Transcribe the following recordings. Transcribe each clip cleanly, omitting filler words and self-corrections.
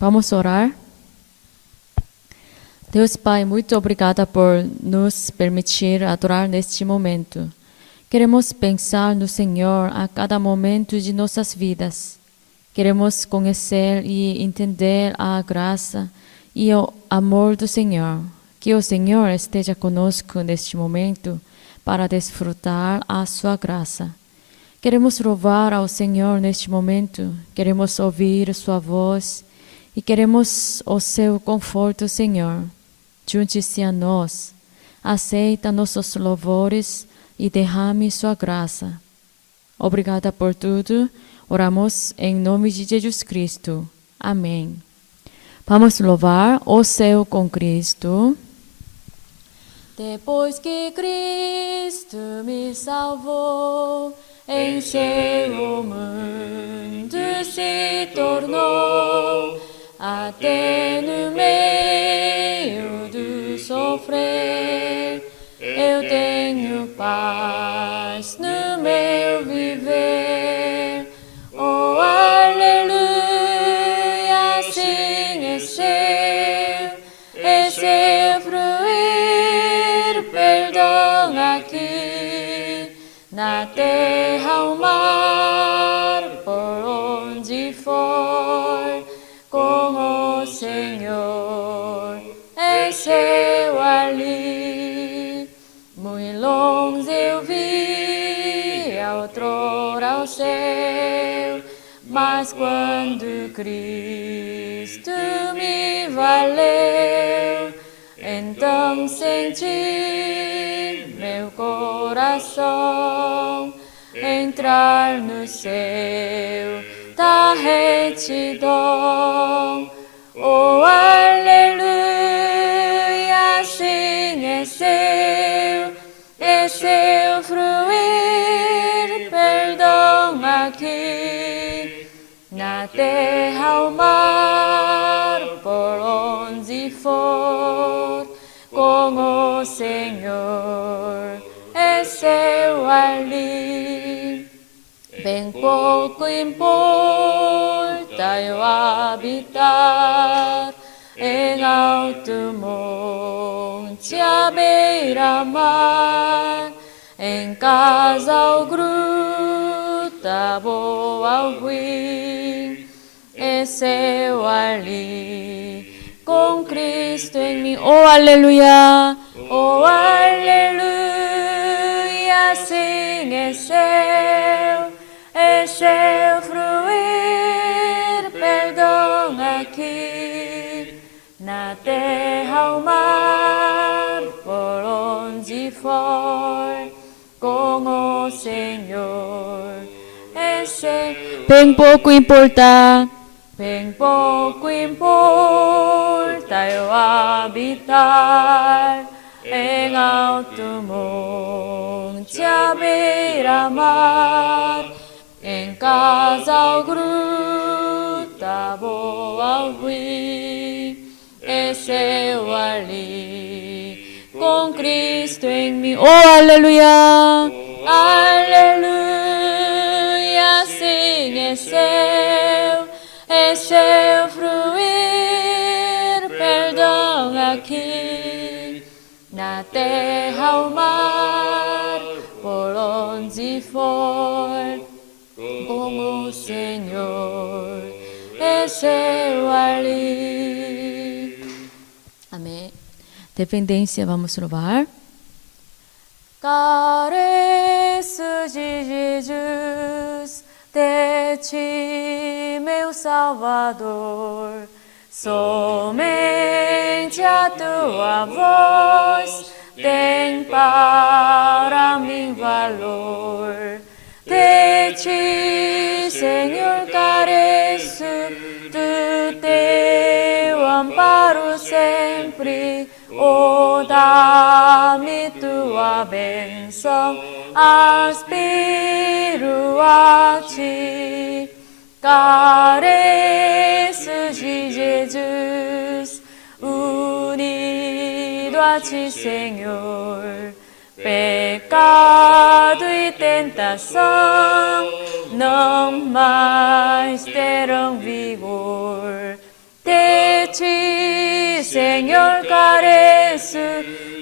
Vamos orar? Deus Pai, muito obrigada por nos permitir adorar neste momento. Queremos pensar no Senhor a cada momento de nossas vidas. Queremos conhecer e entender a graça e o amor do Senhor. Que o Senhor esteja conosco neste momento para desfrutar a sua graça. Queremos louvar ao Senhor neste momento. Queremos ouvir sua voz e queremos o seu conforto, Senhor. Junte-se a nós, aceita nossos louvores e derrame sua graça. Obrigada por tudo, oramos em nome de Jesus Cristo. Amém. Vamos louvar o céu com Cristo. Depois que Cristo me salvou, em seu mundo se tornou, até no meio do sofrer, eu tenho paz no meu viver. Oh, aleluia, assim é seu fruir, perdão aqui, na terra, o mar, por onde for, com o Senhor é seu ali. Muito longe eu vi outrora o céu, mas quando Cristo me valeu, então senti meu coração entrar no céu da retidão. Oh, aleluia, assim é seu fruir, perdão aqui, na terra, o mar, por onde for, com o Senhor é seu ali. Bem pouco importa eu habitar em alto monte à beira-mar, em casa ou gruta boa ao ruim, é seu ali, com Cristo em mim. Oh, aleluia! Oh, aleluia! Sim, é seu fruir, perdão aqui, na terra, o mar, por onde for, com o Senhor é seu. Bem pouco importa eu habitar em alto monte à beira-mar, em casa ou gruta boa ao ruim, é seu ali, com Cristo em mim. Oh, aleluia! Aleluia, sim, é seu fruir, perdão aqui, na terra, o mar, por onde for, com o Senhor é seu ali. Amém. Dependência, vamos louvar. Careço de Jesus, de ti, meu Salvador, somente a tua voz tem para mim valor. De ti, Senhor, careço do teu amparo sempre. Oh, dá-me tua bênção, aspiro a ti. Careço de Jesus, unido a ti, Senhor. Pecado e tentação não mais terão vigor. De Senhor, careço,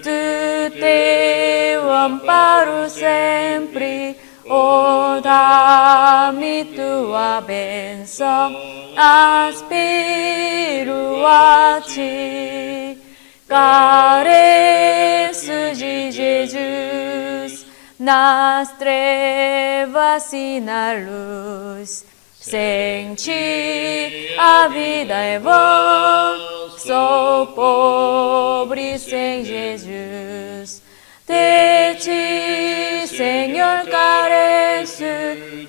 do teu amparo sempre. Oh, dá-me tua bênção, aspiro a ti. Careço de Jesus, nas trevas e na luz. Sem ti a vida é vã, sou pobre sem Jesus. De ti, Senhor, careço,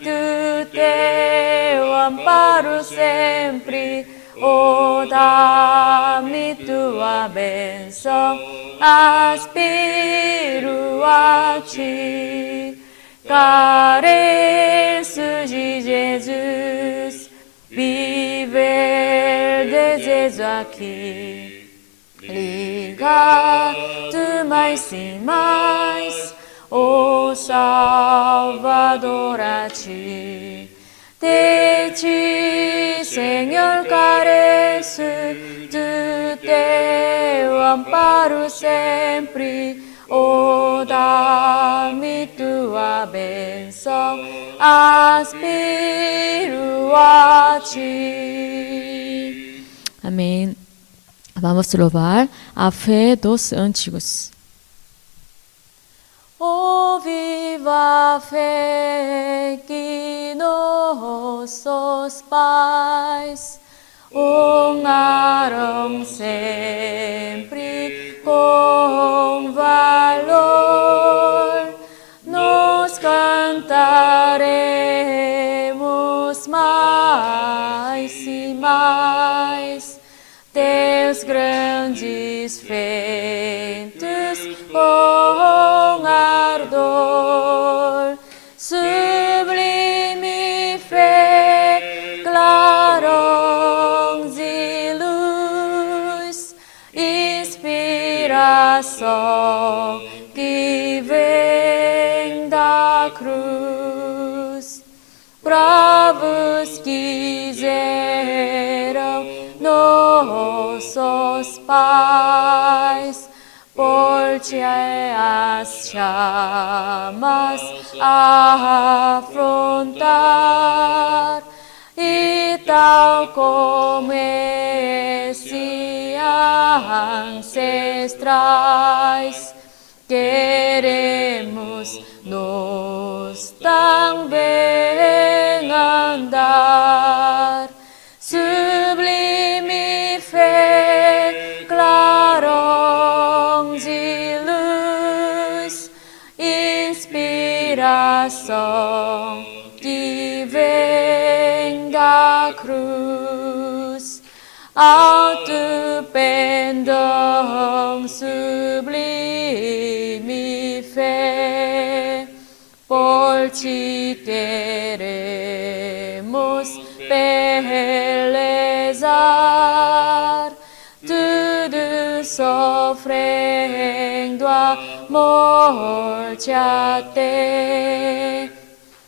do teu amparo sempre. Oh, dá-me tua bênção, aspiro a ti. Careço de Jesus, viver desejo aqui. Ligado mais e mais, oh Salvador, a ti. De ti, Senhor, careço, do teu amparo sempre. Oh, dá-me tua bênção, aspiro a ti. Amém. Vamos louvar a fé dos antigos. Oh, viva a fé que nossos pais honraram sempre com valor. Nós cantaremos mais e mais teus grandes feitos com ardor. Sublime fé, clarões e luz, inspiração que vem da cruz. Bravos quiseram nossos pais, por ti as chamas afrontar, e tal como esses ancestrais, queremos nós também andar. Sublime fé, clarões e luz, inspiração que vem da cruz. Alto pendão, sublime fé, por ti queremos pelezar, tudo sofrendo a morte até,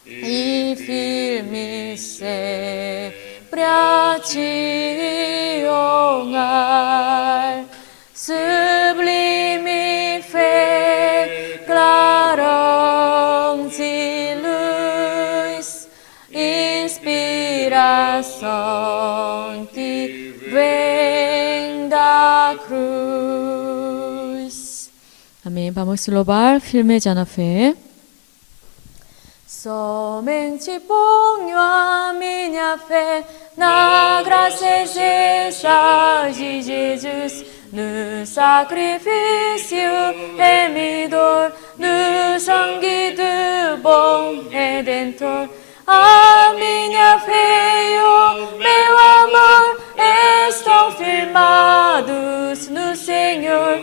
e firme sempre a ti honrar. Sublime fé, clarões e luz, inspiração que vem da cruz. Amém. Vamos louvar firmeza na fé. Somente ponho a minha fé na graça excessa de Jesus, no sacrifício remidor, no sangue do bom Redentor. A minha fé e o meu amor estão firmados no Senhor,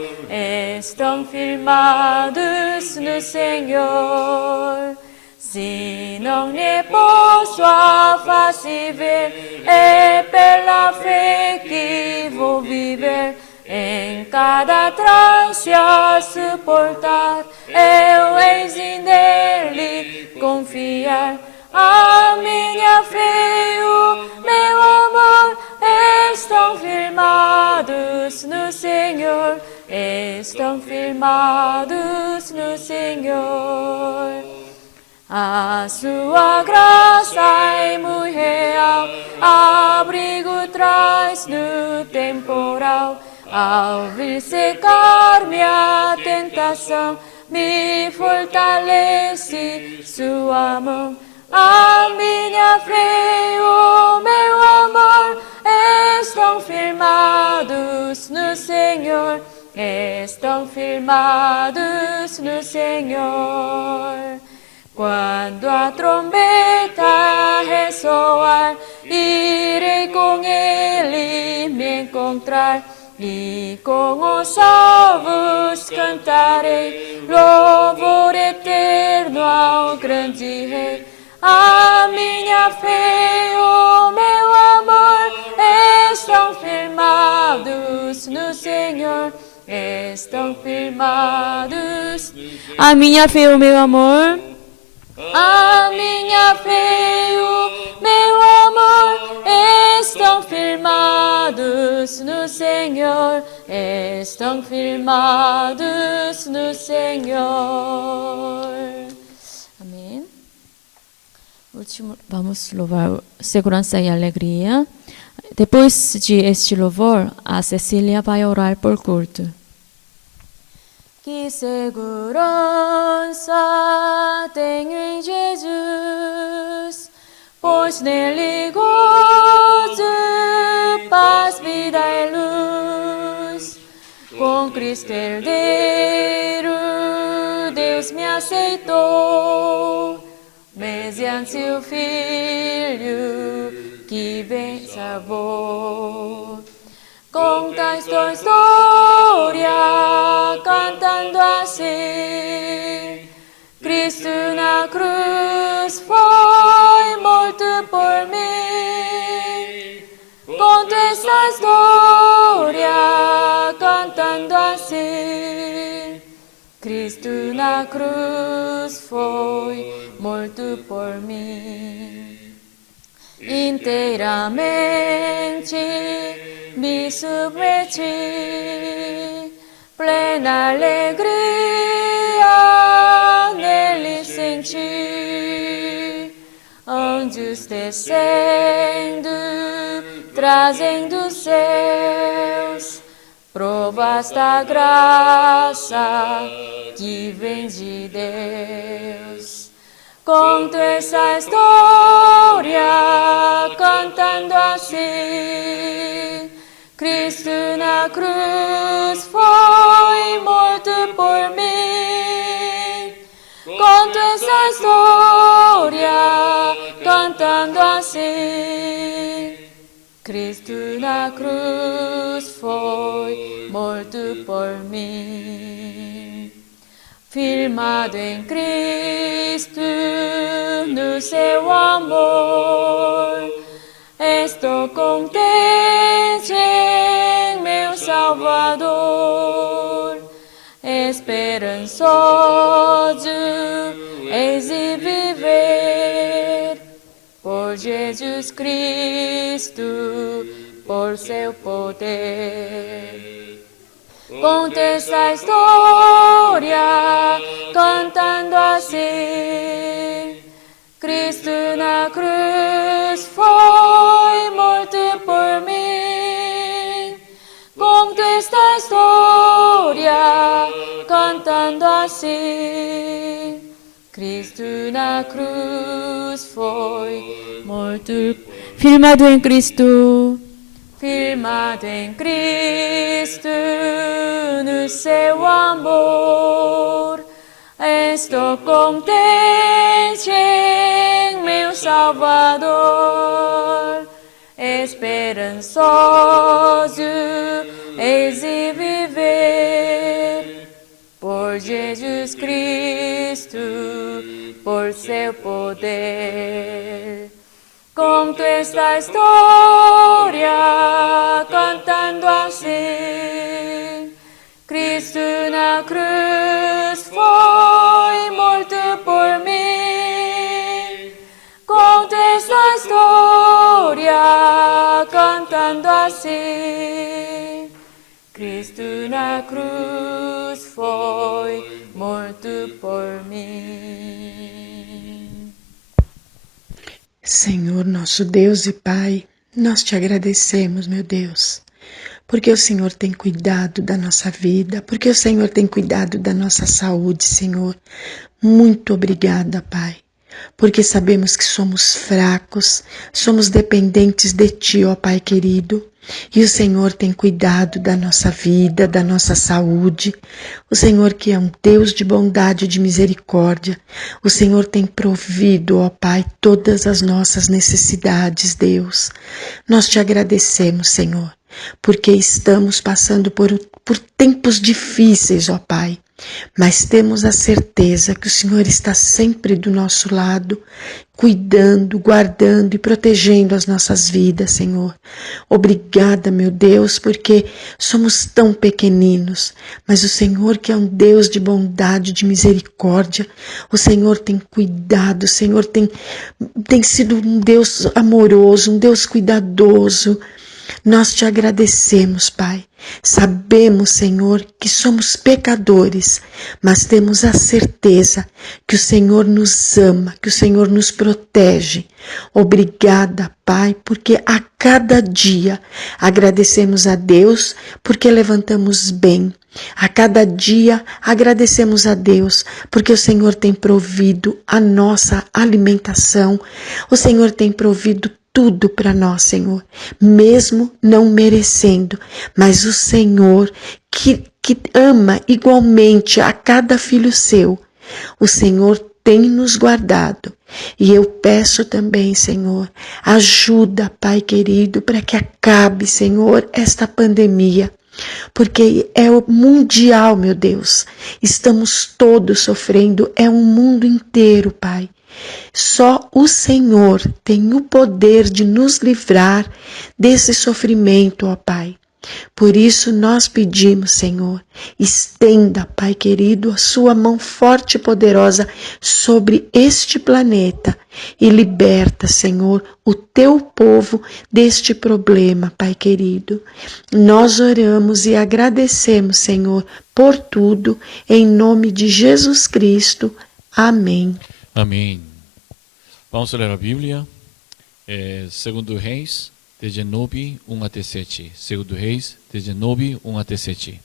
estão firmados no Senhor. Se não lhe posso a face ver, é pela fé que vou viver. Em cada trance a suportar, eu hei nele confiar. A minha fé e o meu amor estão firmados no Senhor, estão firmados no Senhor. A sua graça é muito real, abrigo traz no temporal. Ao vir secar minha tentação, me fortalece sua mão. A minha fé e o meu amor estão firmados no Senhor, estão firmados no Senhor. Quando a trombeta ressoar, irei com ele me encontrar, e com os salvos cantarei louvor eterno ao grande Rei. A minha fé e o meu amor estão firmados no Senhor, estão firmados. A minha fé e o meu amor, a minha fé e o meu amor estão firmados no Senhor, estão firmados no Senhor. Amém. Último, vamos louvar segurança e alegria. Depois de este louvor, a Cecília vai orar por culto. Que segurança tenho em Jesus, pois nele gozo, paz, vida e luz. Com Cristo herdeiro, Deus me aceitou, mediante seu Filho que bem salvou. Conta esta história cantando assim: Cristo na cruz foi morto por mim. Conta esta história cantando assim: Cristo na cruz foi morto por mim. Inteiramente me submeti, plena alegria nele senti. Anjos descendo, trazendo céus, provas da graça que vem de Deus. Conto essa história cantando assim: Cristo na cruz foi morto por mim. Conto essa história cantando assim: Cristo na cruz foi morto por mim. Firmado em Cristo, no seu amor, estou contente em meu Salvador. Esperançoso eis de viver por Jesus Cristo, por seu poder. Conto essa história cantando assim: Cristo na cruz foi morto por mim. Conto esta história cantando assim: Cristo na cruz foi morto. Firmado em Cristo. Firmado em Cristo, no seu amor, estou contente em meu Salvador. Esperançoso eis de viver por Jesus Cristo, por seu poder. Conto esta história cantando assim: Cristo na cruz foi morto por mim. Conto esta história cantando assim: Cristo na cruz foi morto por mim. Senhor, nosso Deus e Pai, nós te agradecemos, meu Deus, porque o Senhor tem cuidado da nossa vida, porque o Senhor tem cuidado da nossa saúde, Senhor. Muito obrigada, Pai, porque sabemos que somos fracos, somos dependentes de Ti, ó Pai querido. E o Senhor tem cuidado da nossa vida, da nossa saúde. O Senhor que é um Deus de bondade e de misericórdia. O Senhor tem provido, ó Pai, todas as nossas necessidades, Deus. Nós te agradecemos, Senhor, porque estamos passando por tempos difíceis, ó Pai. Mas temos a certeza que o Senhor está sempre do nosso lado, cuidando, guardando e protegendo as nossas vidas, Senhor. Obrigada, meu Deus, porque somos tão pequeninos, mas o Senhor que é um Deus de bondade, de misericórdia, o Senhor tem cuidado, o Senhor tem sido um Deus amoroso, um Deus cuidadoso. Nós te agradecemos, Pai. Sabemos, Senhor, que somos pecadores, mas temos a certeza que o Senhor nos ama, que o Senhor nos protege. Obrigada, Pai, porque a cada dia agradecemos a Deus porque levantamos bem. A cada dia agradecemos a Deus porque o Senhor tem provido a nossa alimentação, o Senhor tem provido tudo para nós, Senhor, mesmo não merecendo, mas o Senhor que ama igualmente a cada filho seu, o Senhor tem nos guardado. E eu peço também, Senhor, ajuda, Pai querido, para que acabe, Senhor, esta pandemia. Porque é o mundial, meu Deus. Estamos todos sofrendo, é um mundo inteiro, Pai. Só o Senhor tem o poder de nos livrar desse sofrimento, ó Pai. Por isso nós pedimos, Senhor, estenda, Pai querido, a sua mão forte e poderosa sobre este planeta e liberta, Senhor, o teu povo deste problema, Pai querido. Nós oramos e agradecemos, Senhor, por tudo, em nome de Jesus Cristo. Amém. Amém. Vamos ler a Bíblia. Segundo Reis 19, 1 até 7. Segundo Reis 19, 1 até 7.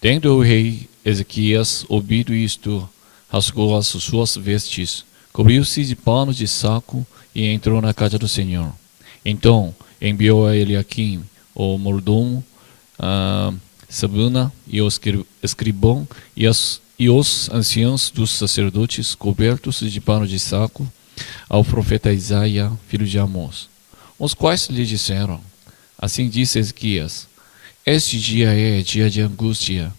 Tendo o rei Ezequias ouvido isto, rasgou as suas vestes, cobriu-se de pano de saco e entrou na casa do Senhor. Então enviou a Eliaquim, o mordomo, a Sabuna e o escribão e os anciãos dos sacerdotes, cobertos de pano de saco, ao profeta Isaías, filho de Amós, os quais lhe disseram: assim disse Ezequias, este dia é dia de angústia,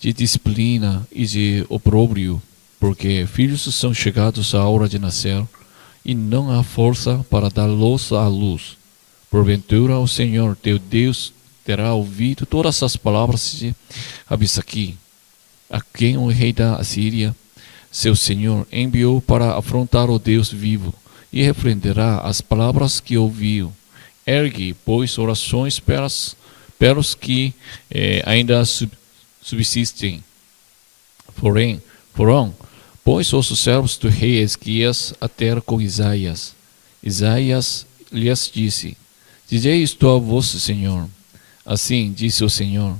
de disciplina e de opróbrio, porque filhos são chegados à hora de nascer, e não há força para dar-los à luz. Porventura o Senhor teu Deus terá ouvido todas as palavras de Abissaqui, a quem o rei da Assíria, seu senhor, enviou para afrontar o Deus vivo, e repreenderá as palavras que ouviu. Ergue, pois, orações pelos que ainda subsistem. Foram, pois, os servos do rei Ezequias a ter com Isaías. Isaías lhes disse: dizei isto a vosso senhor. Assim disse o Senhor: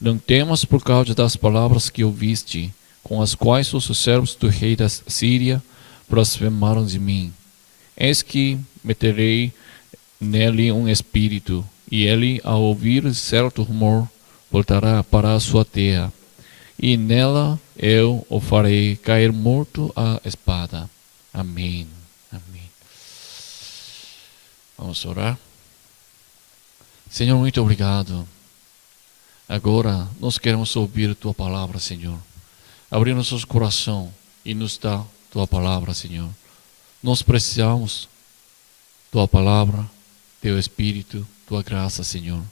não temas por causa das palavras que ouviste, com as quais os servos do rei da Síria blasfemaram de mim. Eis que meterei nele um espírito, e ele, ao ouvir certo rumor, voltará para a sua terra, e nela eu o farei cair morto à espada. Amém. Amém. Vamos orar. Senhor, muito obrigado. Agora nós queremos ouvir tua palavra, Senhor. Abrir nosso coração e nos dar tua palavra, Senhor. Nós precisamos tua palavra, teu Espírito, tua graça, Senhor.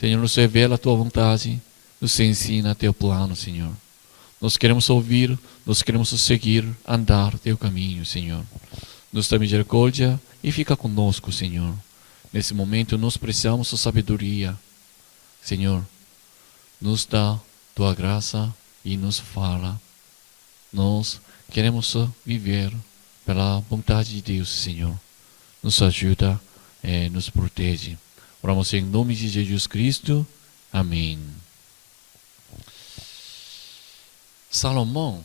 Senhor, nos revela a tua vontade, nos ensina teu plano, Senhor. Nós queremos ouvir, nós queremos seguir, andar teu caminho, Senhor. Nos dá misericórdia e fica conosco, Senhor. Nesse momento nós precisamos de sabedoria, Senhor. nos dá tua graça e nos fala. Nós queremos viver pela vontade de Deus, Senhor. Nos ajuda, nos protege. Oramos em nome de Jesus Cristo. Amém. Salomão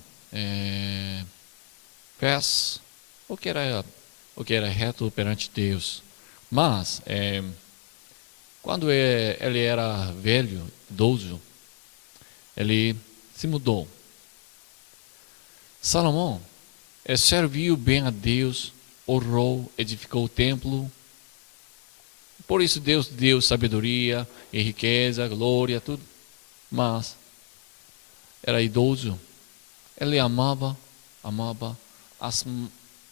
fez o que era reto perante Deus. Mas, quando ele era velho, idoso, ele se mudou. Salomão serviu bem a Deus, honrou, edificou o templo. Por isso Deus deu sabedoria, e riqueza, glória, tudo. Mas era idoso. Ele amava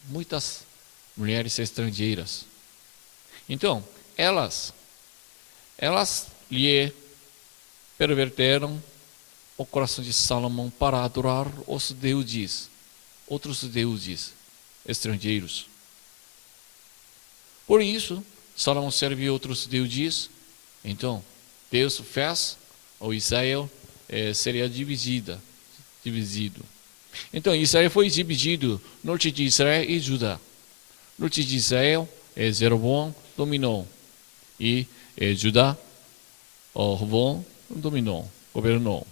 muitas mulheres estrangeiras. Então, elas lhe perverteram o coração de Salomão para adorar os deuses, outros deuses estrangeiros. Por isso, Salomão serviu outros deuses. Então, Deus fez o Israel seria dividido. Então, Israel foi dividido, norte de Israel e Judá. Norte de Israel, Jeroboão dominou. E Judá, Roboão governou.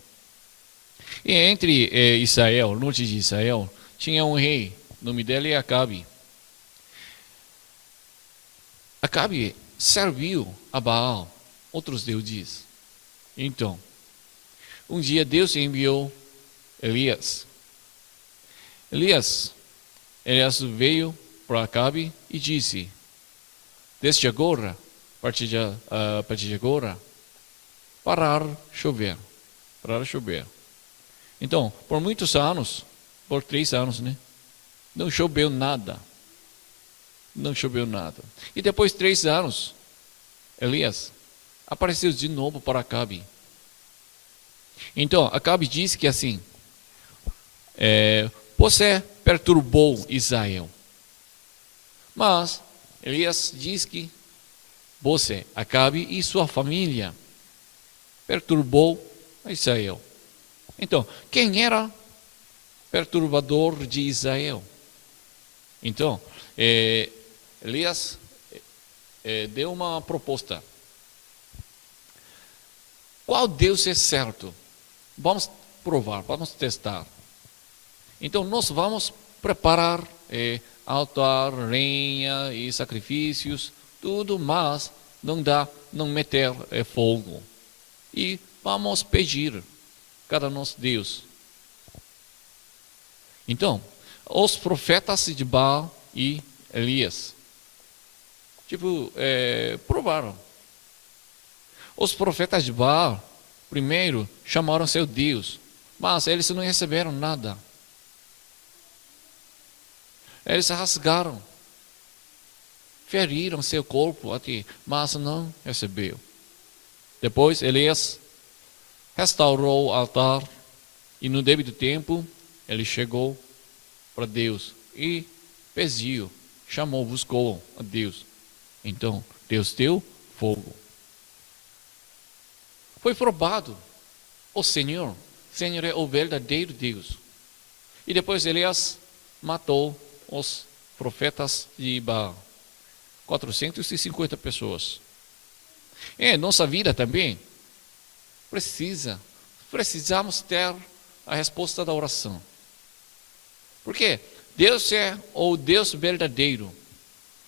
E entre Israel, norte de Israel, tinha um rei, o nome dele é Acabe. Acabe serviu a Baal, outros deuses. Então, um dia Deus enviou Elias. Elias veio para Acabe e disse: desde agora, a partir de agora, parar chover. Então, por muitos anos, por 3 anos, não choveu nada. E depois de 3 anos, Elias apareceu de novo para Acabe. Então, Acabe disse que assim, você perturbou Israel. Mas Elias diz que você, Acabe e sua família, perturbou Israel. Então, quem era perturbador de Israel? Então, Elias deu uma proposta. Qual Deus é certo? Vamos provar, vamos testar. Então, nós vamos preparar altar, lenha e sacrifícios, tudo, mas não meter fogo. E vamos pedir cada nosso Deus. Então, os profetas de Baal e Elias, provaram. Os profetas de Baal, primeiro, chamaram seu Deus, mas eles não receberam nada. Eles rasgaram, feriram seu corpo aqui, mas não recebeu. Depois, Elias restaurou o altar e no devido tempo, ele chegou para Deus e pediu, buscou a Deus. Então, Deus deu fogo. Foi provado. O Senhor é o verdadeiro Deus. E depois Elias matou os profetas de Baal. 450 pessoas. Em nossa vida também, precisamos ter a resposta da oração. Porque Deus é o Deus verdadeiro.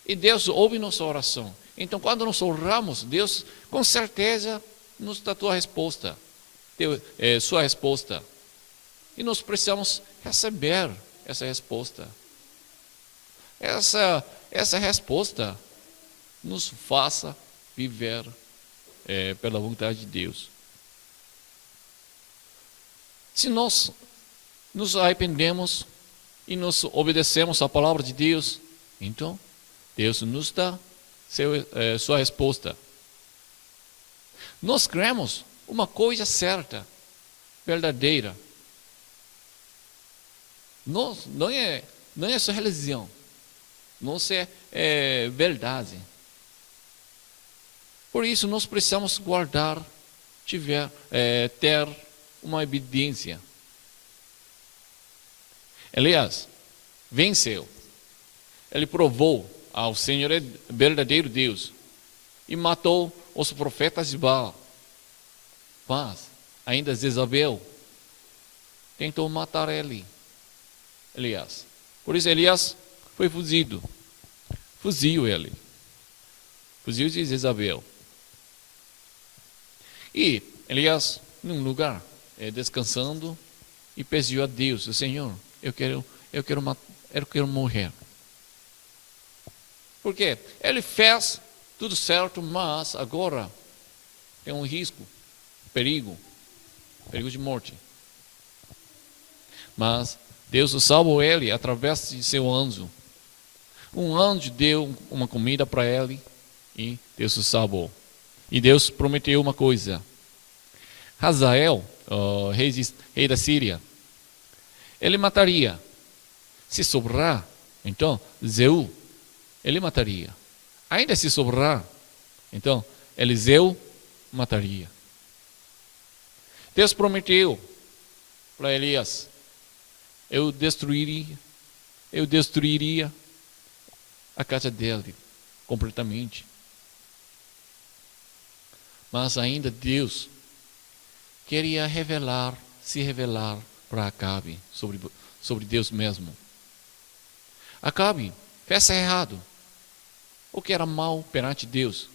E Deus ouve nossa oração. Então, quando nós oramos, Deus com certeza nos dá sua resposta. E nós precisamos receber essa resposta. Essa resposta nos faça viver pela vontade de Deus. Se nós nos arrependemos e nos obedecemos à palavra de Deus, então Deus nos dá sua resposta. Nós cremos uma coisa certa, verdadeira. Não é só religião, não é verdade. Por isso nós precisamos guardar ter uma evidência. Elias venceu. Ele provou ao Senhor é verdadeiro Deus e matou os profetas de Baal. Mas ainda Jezabel tentou matar Elias. Por isso Elias foi fugiu ele. Fugiu de Jezabel. E Elias, num lugar, descansando, e pediu a Deus: Senhor, eu quero morrer. Porque ele fez tudo certo, mas agora tem um risco, perigo de morte. Mas Deus salvou ele através de seu anjo. Um anjo deu uma comida para ele e Deus o salvou. E Deus prometeu uma coisa. Hazael, rei da Síria, ele mataria. Se sobrar, então, Zeu, ele mataria. Ainda se sobrar, então, Eliseu mataria. Deus prometeu para Elias: eu destruiria a casa dele completamente. Mas ainda Deus queria se revelar para Acabe sobre Deus mesmo. Acabe fez errado, o que era mal perante Deus,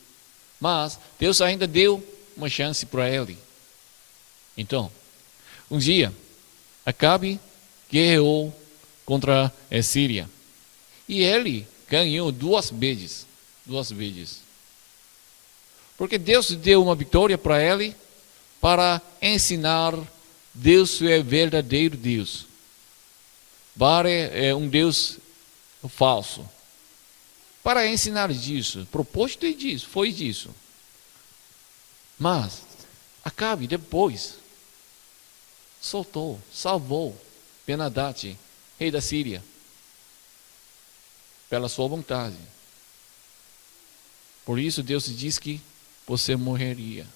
mas Deus ainda deu uma chance para ele. Então, um dia, Acabe guerreou contra a Síria e ele ganhou duas vezes. Porque Deus deu uma vitória para ele para ensinar Deus é verdadeiro Deus. Baal é um Deus falso. Para ensinar disso, o propósito foi disso. Mas Acabe depois salvou Ben-Hadad, rei da Síria, pela sua vontade. Por isso Deus diz que você morreria.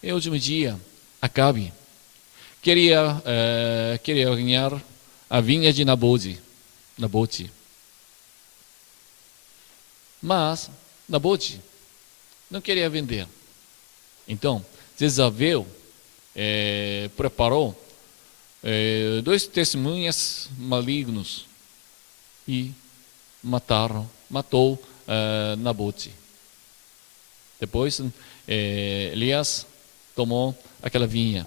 E último dia, Acabe queria ganhar a vinha de Nabote. Mas Nabote não queria vender. Então, Jezabel preparou 2 testemunhas malignos e matou Nabote. Depois, Elias tomou aquela vinha.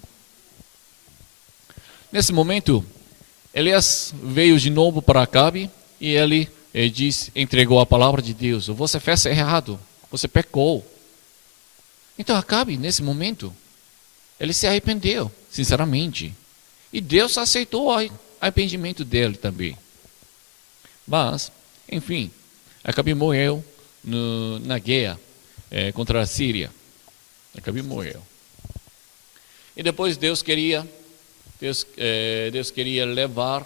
Nesse momento, Elias veio de novo para Acabe e ele entregou a palavra de Deus: você fez errado, você pecou. Então Acabe, nesse momento, ele se arrependeu, sinceramente. E Deus aceitou o arrependimento dele também. Mas, enfim, Acabe morreu na guerra contra a Síria. Acabe morreu. E depois Deus queria levar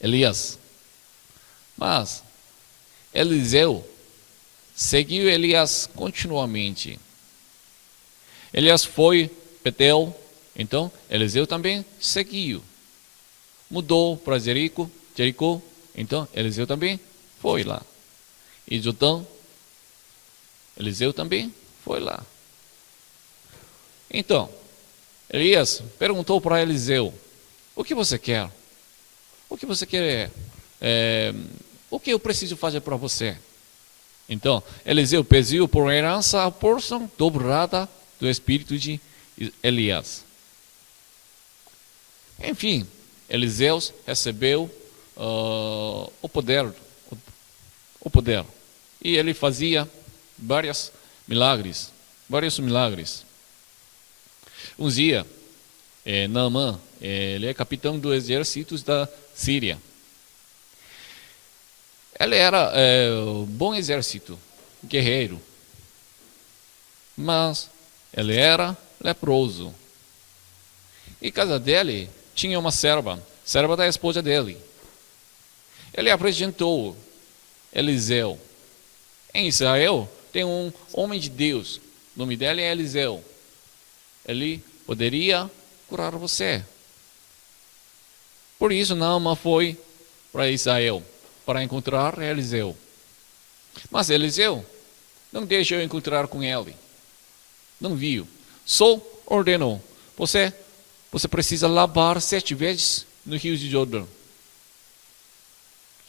Elias. Mas Eliseu seguiu Elias continuamente. Elias foi Betel, então Eliseu também seguiu. Mudou para Jericó, então Eliseu também foi lá. E Jotão, Eliseu também foi lá. Então, Elias perguntou para Eliseu: o que você quer? O que você quer? O que eu preciso fazer para você? Então, Eliseu pediu por herança a porção dobrada do espírito de Elias. Enfim, Eliseu recebeu o poder. E ele fazia vários milagres. Um dia, Naamã, ele é capitão do exército da Síria. Ele era um bom exército, guerreiro. Mas ele era leproso. E casa dele tinha uma serva da esposa dele. Ele apresentou Eliseu. Em Israel, tem um homem de Deus, o nome dele é Eliseu. Ele poderia curar você. Por isso Naamã foi para Israel, para encontrar Eliseu. Mas Eliseu não deixou encontrar com ele. Não viu. Só ordenou. Você precisa lavar 7 vezes no rio de Jordão.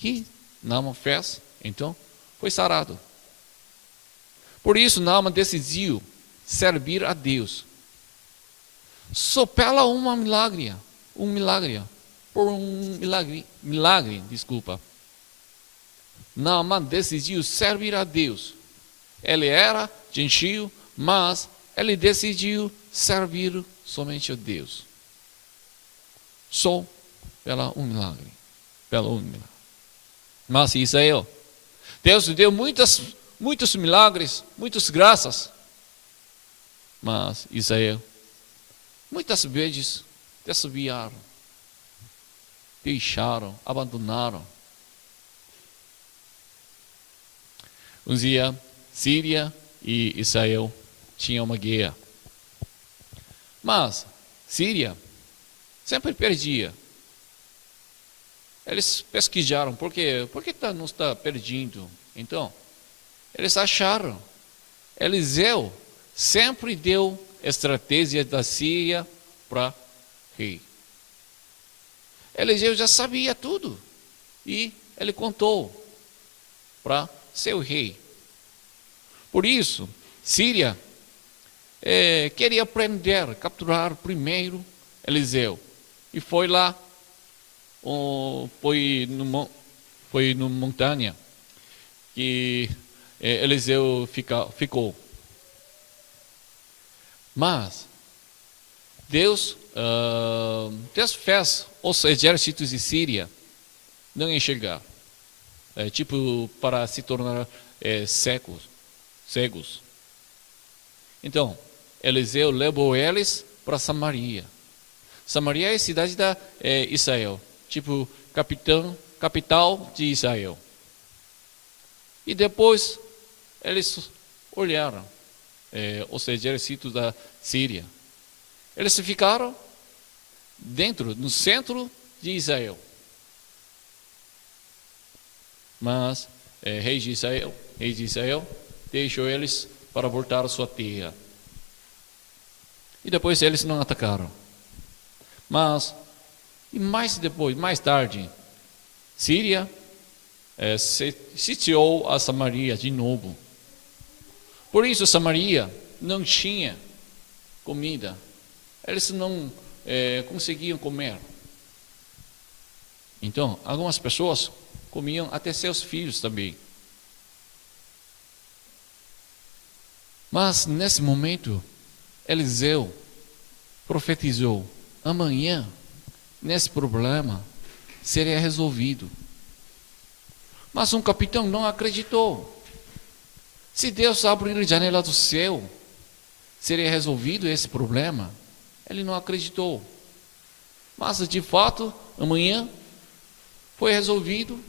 E Naamã fez, então foi sarado. Por isso Naamã decidiu servir a Deus. Só pela um milagre, Naamã decidiu servir a Deus. Ele era gentio, mas ele decidiu servir somente a Deus. Só pela um milagre. Mas Israel, Deus deu muitos milagres, muitas graças. Mas Israel, muitas vezes desviaram, deixaram, abandonaram. Um dia, Síria e Israel tinham uma guerra. Mas Síria sempre perdia. Eles pesquisaram, por que não está perdendo? Então, eles acharam, Eliseu sempre deu estratégia da Síria para rei. Eliseu já sabia tudo e ele contou para seu rei. Por isso, Síria queria capturar primeiro Eliseu. E foi lá, foi no montanha que Eliseu ficou. Mas Deus fez os exércitos de Síria não enxergar, para se tornar cegos. Então, Eliseu levou eles para Samaria. Samaria é a cidade da Israel, capital de Israel. E depois eles olharam os exércitos da Síria. Eles ficaram no centro de Israel. Mas rei de Israel deixou eles para voltar à sua terra. E depois eles não atacaram. Mas mais tarde, Síria sitiou a Samaria de novo. Por isso Samaria não tinha comida. Eles não conseguiam comer. Então, algumas pessoas comiam até seus filhos também. Mas nesse momento, Eliseu profetizou: amanhã, nesse problema, seria resolvido. Mas um capitão não acreditou. Se Deus abrir a janela do céu, seria resolvido esse problema? Ele não acreditou. Mas de fato, amanhã foi resolvido.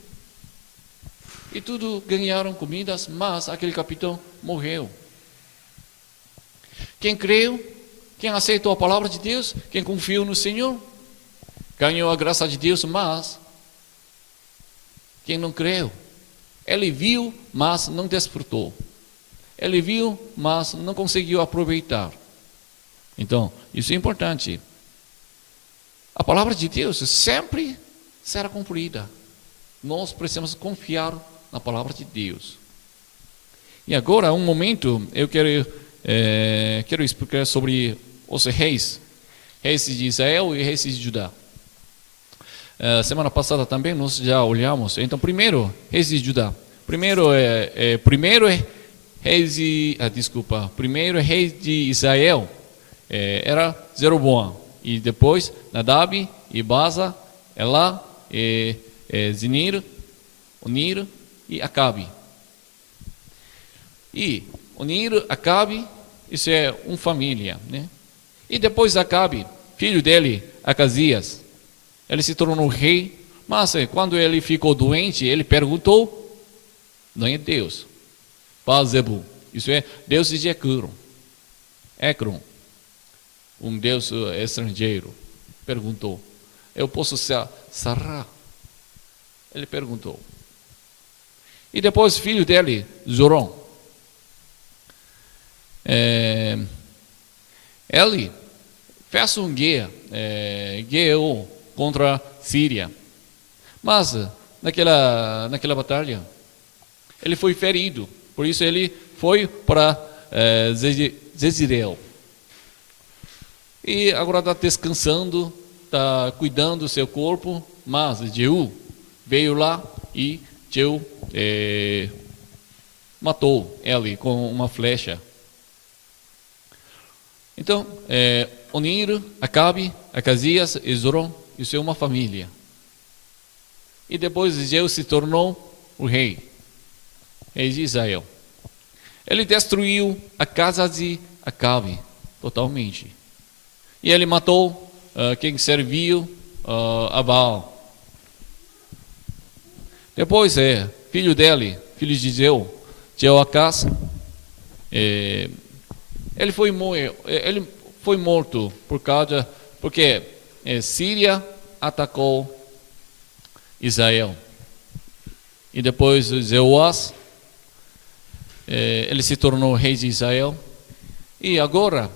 E tudo ganharam comidas, mas aquele capitão morreu. Quem creu, quem aceitou a palavra de Deus, quem confiou no Senhor, ganhou a graça de Deus, mas quem não creu, ele viu, mas não desfrutou. Ele viu, mas não conseguiu aproveitar. Então, isso é importante. A palavra de Deus sempre será cumprida. Nós precisamos confiar na palavra de Deus. E agora, um momento, eu quero explicar sobre os reis de Israel e reis de Judá. Semana passada também nós já olhamos. Então, primeiro, reis de Judá. Primeiro rei de Israel era Jeroboão. E depois Nadab e Baza, Elá, Zinir, Onir e Acabe. E Onir, Acabe, isso é uma família, né? E depois Acabe, filho dele, Acasias, ele se tornou rei, mas quando ele ficou doente, ele perguntou, não é Deus, Baal-Zebul, Isso é, Deus de Ecrom. Ecrom, um Deus estrangeiro, perguntou: eu posso sarar? Ele perguntou. E depois o filho dele, Zoron, ele fez guerra contra a Síria. Mas naquela batalha, ele foi ferido. Por isso ele foi para Jezreel. E agora está descansando, está cuidando do seu corpo. Mas Jeú veio lá e Jeú matou ele com uma flecha. Então, unir Acabe, Acasias e Zoron, isso é uma família. E depois Jeú se tornou o rei de Israel. Ele destruiu a casa de Acabe totalmente. E ele matou quem serviu a Baal. Depois, filho dele, filho de Jeoacás, ele foi morto porque Síria atacou Israel. E depois Jeoás, ele se tornou rei de Israel. E agora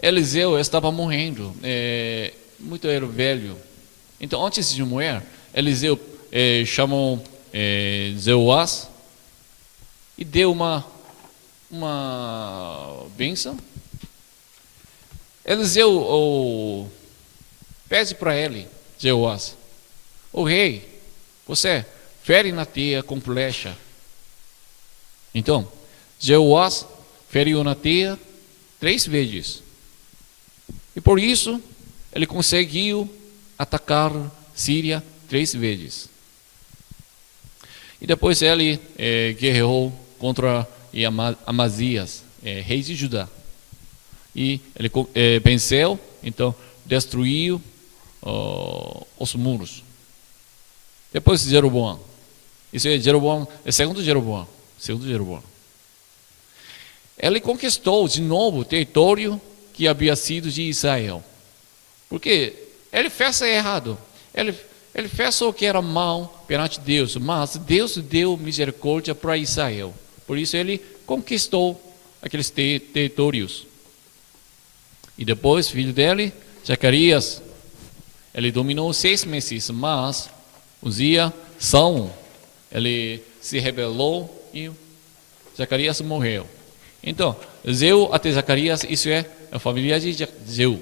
Eliseu estava morrendo, muito era velho. Então, antes de morrer, Eliseu chamou Jeoás e deu uma bênção. Eliseu pede para ele, Jeoás: o rei, você fere na teia com flecha. Então, Jeoás feriu na teia 3 vezes. E por isso, ele conseguiu atacar Síria 3 vezes. E depois ele guerreou contra Amazias, rei de Judá. E ele venceu, então destruiu os muros. Depois Jeroboão. Isso é Jeroboão, segundo Jeroboão. Ele conquistou de novo o território que havia sido de Israel. Porque ele fez errado. Ele fez o que era mal perante Deus, mas Deus deu misericórdia para Israel. Por isso ele conquistou aqueles territórios. E depois, filho dele, Zacarias, ele dominou 6 meses, mas Salom, ele se rebelou e Zacarias morreu. Então, Jeú até Zacarias, isso é a família de Jeú.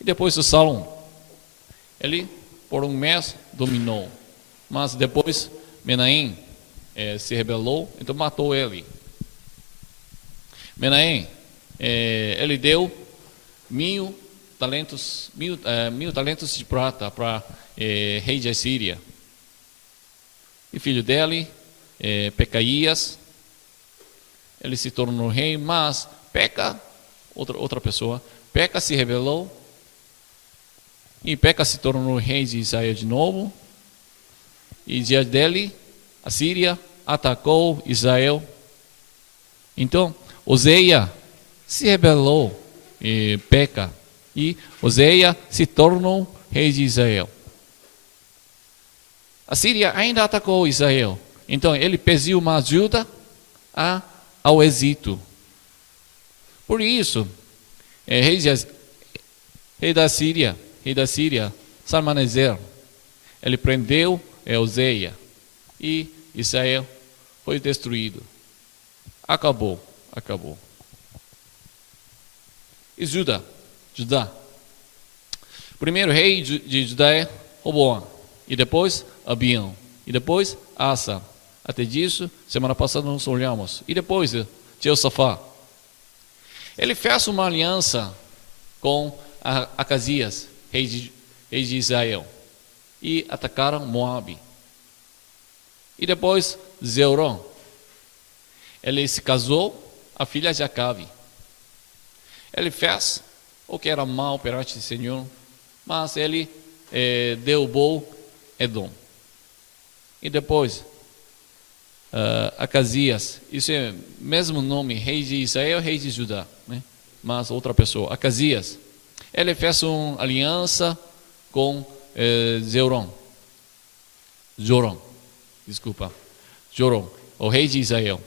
E depois o Salom, ele por 1 mês dominou. Mas depois Menahem se rebelou, então matou ele. Menahem, ele deu 1.000 talentos, 1.000 talentos de prata para rei de Assíria. E filho dele, Pecaías, ele se tornou rei, mas Peca, outra pessoa, Peca se rebelou, e Peca se tornou rei de Israel de novo. E dia dele, a Síria atacou Israel. Então, Oséia se rebelou e Peca, e Oséia se tornou rei de Israel. A Síria ainda atacou Israel. Então, ele pediu uma ajuda ao Egito. Por isso, rei da Síria, Salmaneser, ele prendeu Oséia e Israel foi destruído. Acabou. E Judá. Primeiro rei de Judá é Roboão, e depois Abião, e depois Asa. Até disso, semana passada nós olhamos. E depois Jeosafá. Ele fez uma aliança com Acasias, rei de Israel, e atacaram Moabe. E depois Zeoron, ele se casou a filha de Acabe. Ele fez o que era mal perante o Senhor, mas ele derrubou Edom. E depois Acasias. Isso é o mesmo nome, rei de Israel, rei de Judá, né? Mas outra pessoa. Acasias. Ele fez uma aliança com Joram, o rei de Israel.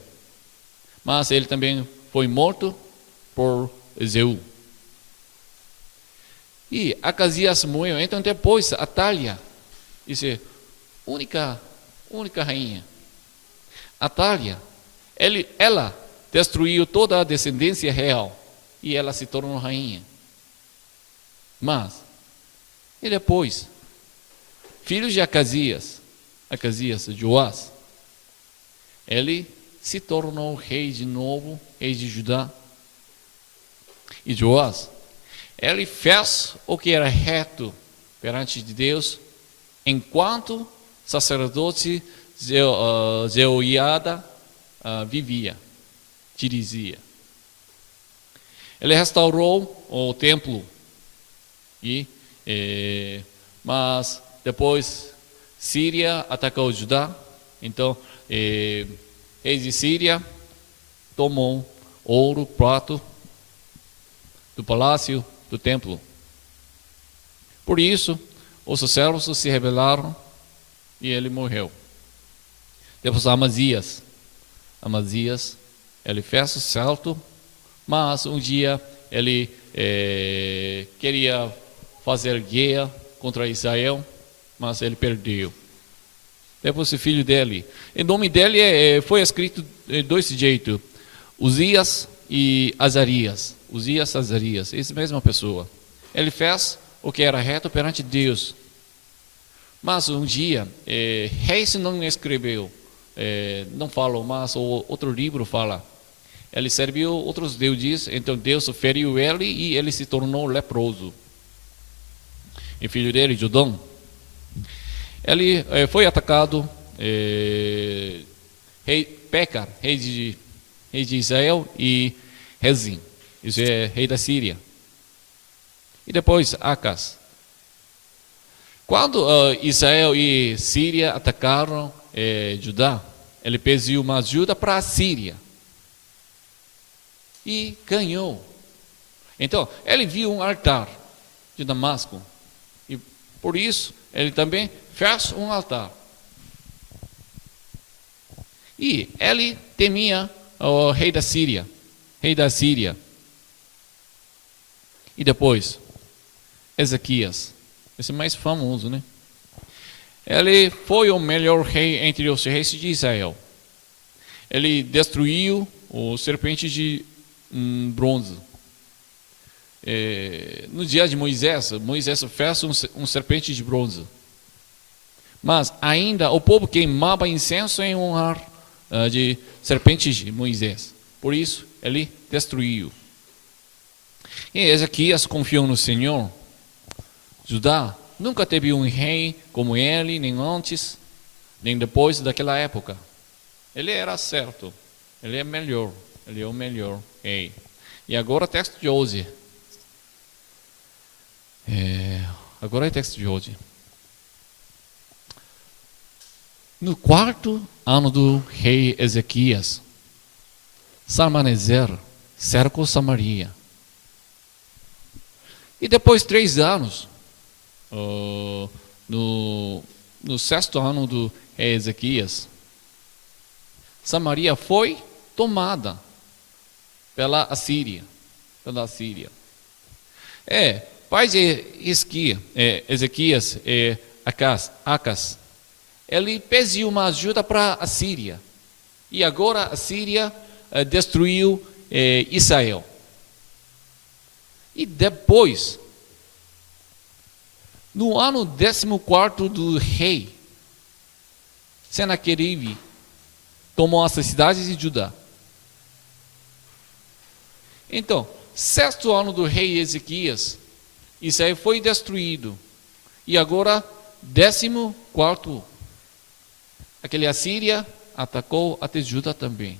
Mas ele também foi morto por Zeu. E Acasias morreu. Então depois Atália, isso é única rainha. Atália, ela destruiu toda a descendência real e ela se tornou rainha. Mas, e depois, filho de Acasias, Joás, ele se tornou rei de novo, rei de Judá. E Joás, ele fez o que era reto perante de Deus, enquanto sacerdote Jeoiada vivia, dirigia. Ele restaurou o templo, mas depois Síria atacou Judá. Então, rei de Síria tomou ouro, prato do palácio, do templo. Por isso, os servos se rebelaram e ele morreu. Depois Amazias, ele fez o certo, mas um dia ele queria fazer guerra contra Israel, mas ele perdeu. Depois o filho dele, o nome dele foi escrito de dois jeitos, Uzias e Azarias. Essa mesma pessoa. Ele fez o que era reto perante Deus. Mas um dia, Reis não escreveu, não falou, mas o outro livro fala. Ele serviu outros deuses, então Deus feriu ele e ele se tornou leproso. E filho dele, Judão, ele foi atacado, Peca, rei de Israel, e Rezim, isso é rei da Síria. E depois Acas. Quando Israel e Síria atacaram Judá, ele pediu uma ajuda para a Síria. E ganhou. Então, ele viu um altar de Damasco. E por isso, ele também fez um altar. E ele temia o rei da Síria. E depois, Ezequias. Esse é mais famoso, né? Ele foi o melhor rei entre os reis de Israel. Ele destruiu o serpente de bronze. No dia de Moisés fez um serpente de bronze. Mas ainda o povo queimava incenso em honra de serpentes de Moisés. Por isso, ele destruiu. E Ezequias confiou no Senhor. Judá nunca teve um rei como ele, nem antes, nem depois daquela época. Ele era certo. Ele é melhor. Ele é o melhor rei. E agora o texto de hoje. Agora é o texto de hoje. No 4º ano do rei Ezequias, Salmaneser cercou Samaria. E depois de 3 anos, no 6º ano do rei Ezequias, Samaria foi tomada pela Assíria. Pai de Ezequias, Acas, ele pediu uma ajuda para a Síria. E agora a Síria destruiu Israel. E depois, no ano 14º do rei, Senaqueribe tomou as cidades de Judá. Então, 6º ano do rei Ezequias, Israel foi destruído. E agora, 14º, aquele Assíria atacou até Judá também.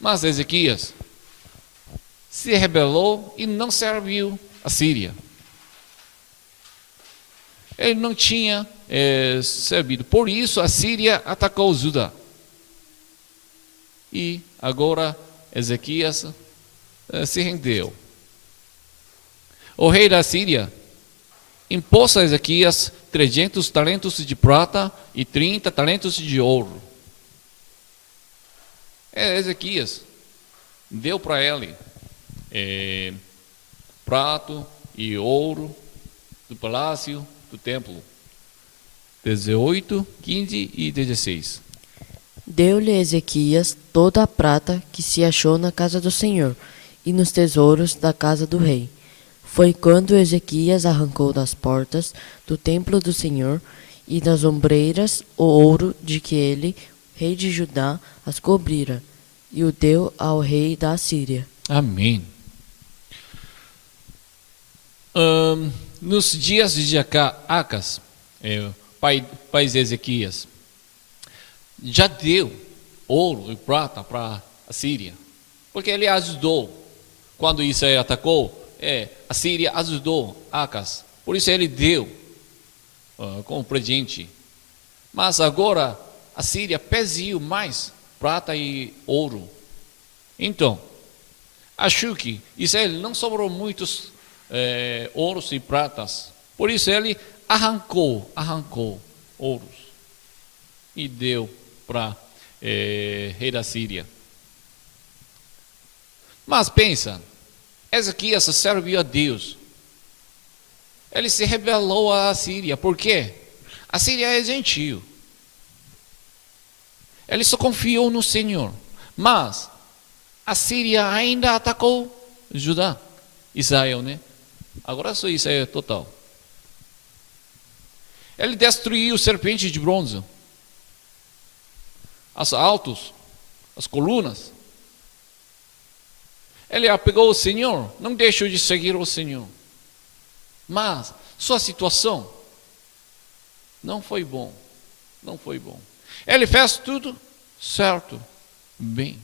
Mas Ezequias se rebelou e não serviu a Síria. Ele não tinha servido. Por isso a Síria atacou Judá. E agora Ezequias se rendeu. O rei da Síria impôs a Ezequias 300 talentos de prata e 30 talentos de ouro. Ezequias deu para ele prato e ouro do palácio do templo. 18, 15 e 16. Deu-lhe Ezequias toda a prata que se achou na casa do Senhor e nos tesouros da casa do rei. Foi quando Ezequias arrancou das portas do templo do Senhor e das ombreiras o ouro de que ele, rei de Judá, as cobrira, e o deu ao rei da Assíria. Amém. Nos dias de Acas, pai de Ezequias, já deu ouro e prata para a Síria, porque ele ajudou. Quando Israel atacou, a Síria ajudou Acas, por isso ele deu como presente. Mas agora a Síria pediu mais prata e ouro. Então, acho que Israel não sobrou muitos ouros e pratas, por isso ele arrancou ouros e deu para rei da Síria. Mas pensa, Ezequias serviu a Deus. Ele se rebelou à Síria. Por quê? A Síria é gentil. Ele só confiou no Senhor. Mas a Síria ainda atacou Judá, Israel, né? Agora só Israel total. Ele destruiu serpentes de bronze, as altos, as colunas. Ele apegou o Senhor, não deixou de seguir o Senhor. Mas sua situação não foi bom. Não foi bom. Ele fez tudo certo, bem.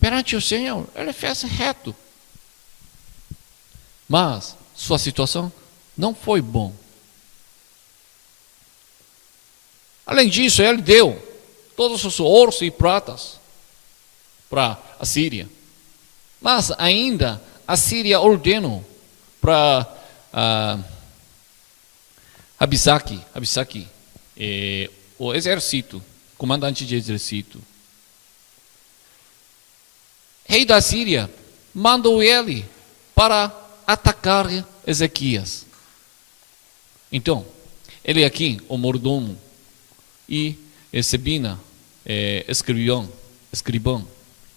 Perante o Senhor, ele fez reto. Mas sua situação não foi bom. Além disso, ele deu todos os ouros e pratas para a Síria. Mas ainda a Síria ordenou para Abissaque, o exército, comandante de exército. Rei da Síria mandou ele para atacar Ezequias. Então, ele aqui, o mordomo, e Sebina, escribão,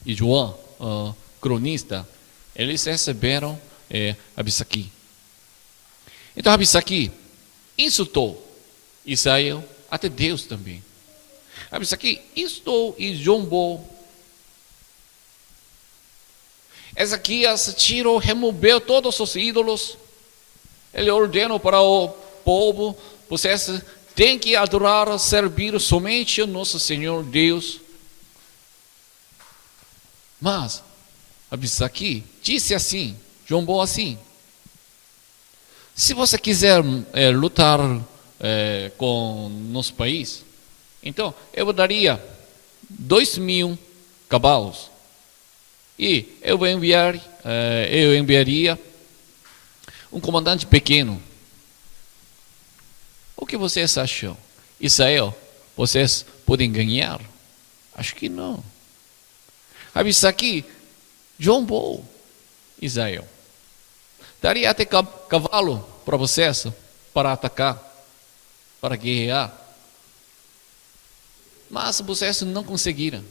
e João, cronista, eles receberam Abissaque. Então Abissaque insultou Israel, até Deus também. Abissaque insultou e zombou. Ezequias tirou, removeu todos os ídolos. Ele ordenou para o povo: vocês têm que adorar, servir somente o nosso Senhor Deus. Mas Abissaque disse assim, zombou assim: se você quiser lutar com nosso país, então eu daria 2.000 cavalos e eu enviaria um comandante pequeno. O que vocês acham? Israel, vocês podem ganhar? Acho que não. Abissaque zombou Israel. Daria até cavalo para vocês, para atacar, para guerrear. Mas vocês não conseguiram.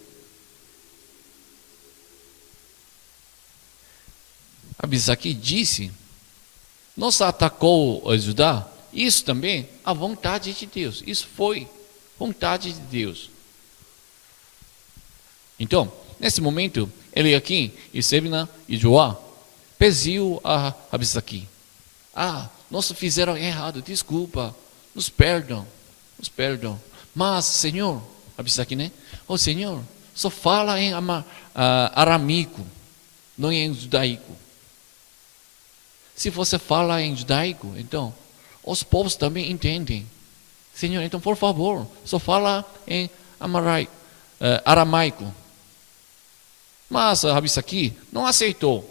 Abissaque disse: nos atacou a Judá. Isso também a vontade de Deus. Isso foi vontade de Deus. Então, nesse momento, ele aqui, e Sebina e Joá, pediu a Abissaque: nós fizeram errado, desculpa, nos perdam. Mas, Senhor, Abissaque, né? Senhor, só fala em aramaico, não em judaico. Se você fala em judaico, então os povos também entendem. Senhor, então por favor, só fala em aramaico. Mas Rabisaqui não aceitou.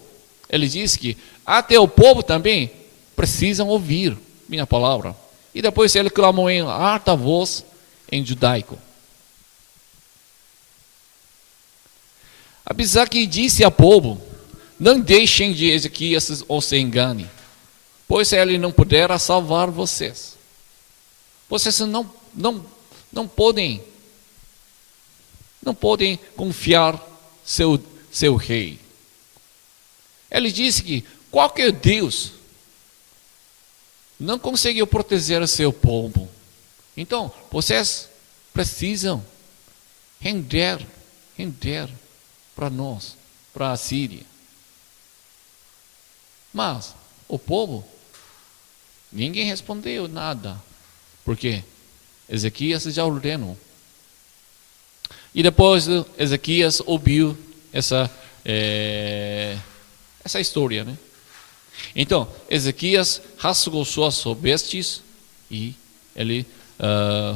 Ele disse que até o povo também precisam ouvir minha palavra. E depois ele clamou em alta voz em judaico. Rabisaqui disse ao povo: não deixem de Ezequias os engane, pois ele não poderá salvar vocês. Vocês não podem confiar seu rei. Ele disse que qualquer Deus não conseguiu proteger seu povo. Então, vocês precisam render para nós, para a Síria. Mas o povo, ninguém respondeu nada, porque Ezequias já ordenou. E depois Ezequias ouviu essa história, né? Então, Ezequias rasgou suas vestes e ele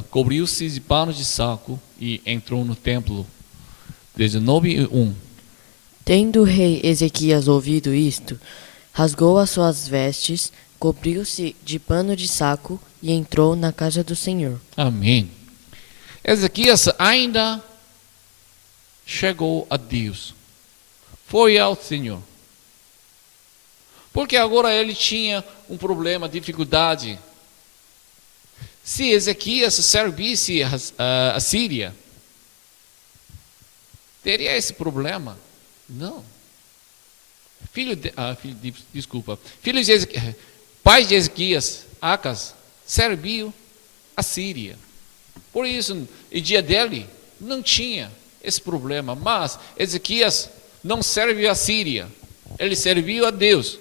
cobriu-se de pano de saco e entrou no templo. 19:1. Tendo o rei Ezequias ouvido isto, rasgou as suas vestes, cobriu-se de pano de saco e entrou na casa do Senhor. Amém. Ezequias ainda chegou a Deus. Foi ao Senhor. Porque agora ele tinha um problema, dificuldade. Se Ezequias servisse a Síria, teria esse problema? Não. Pai de Ezequias, Acas, serviu a Síria. Por isso, no dia dele, não tinha esse problema. Mas Ezequias não serve a Síria, ele serviu a Deus.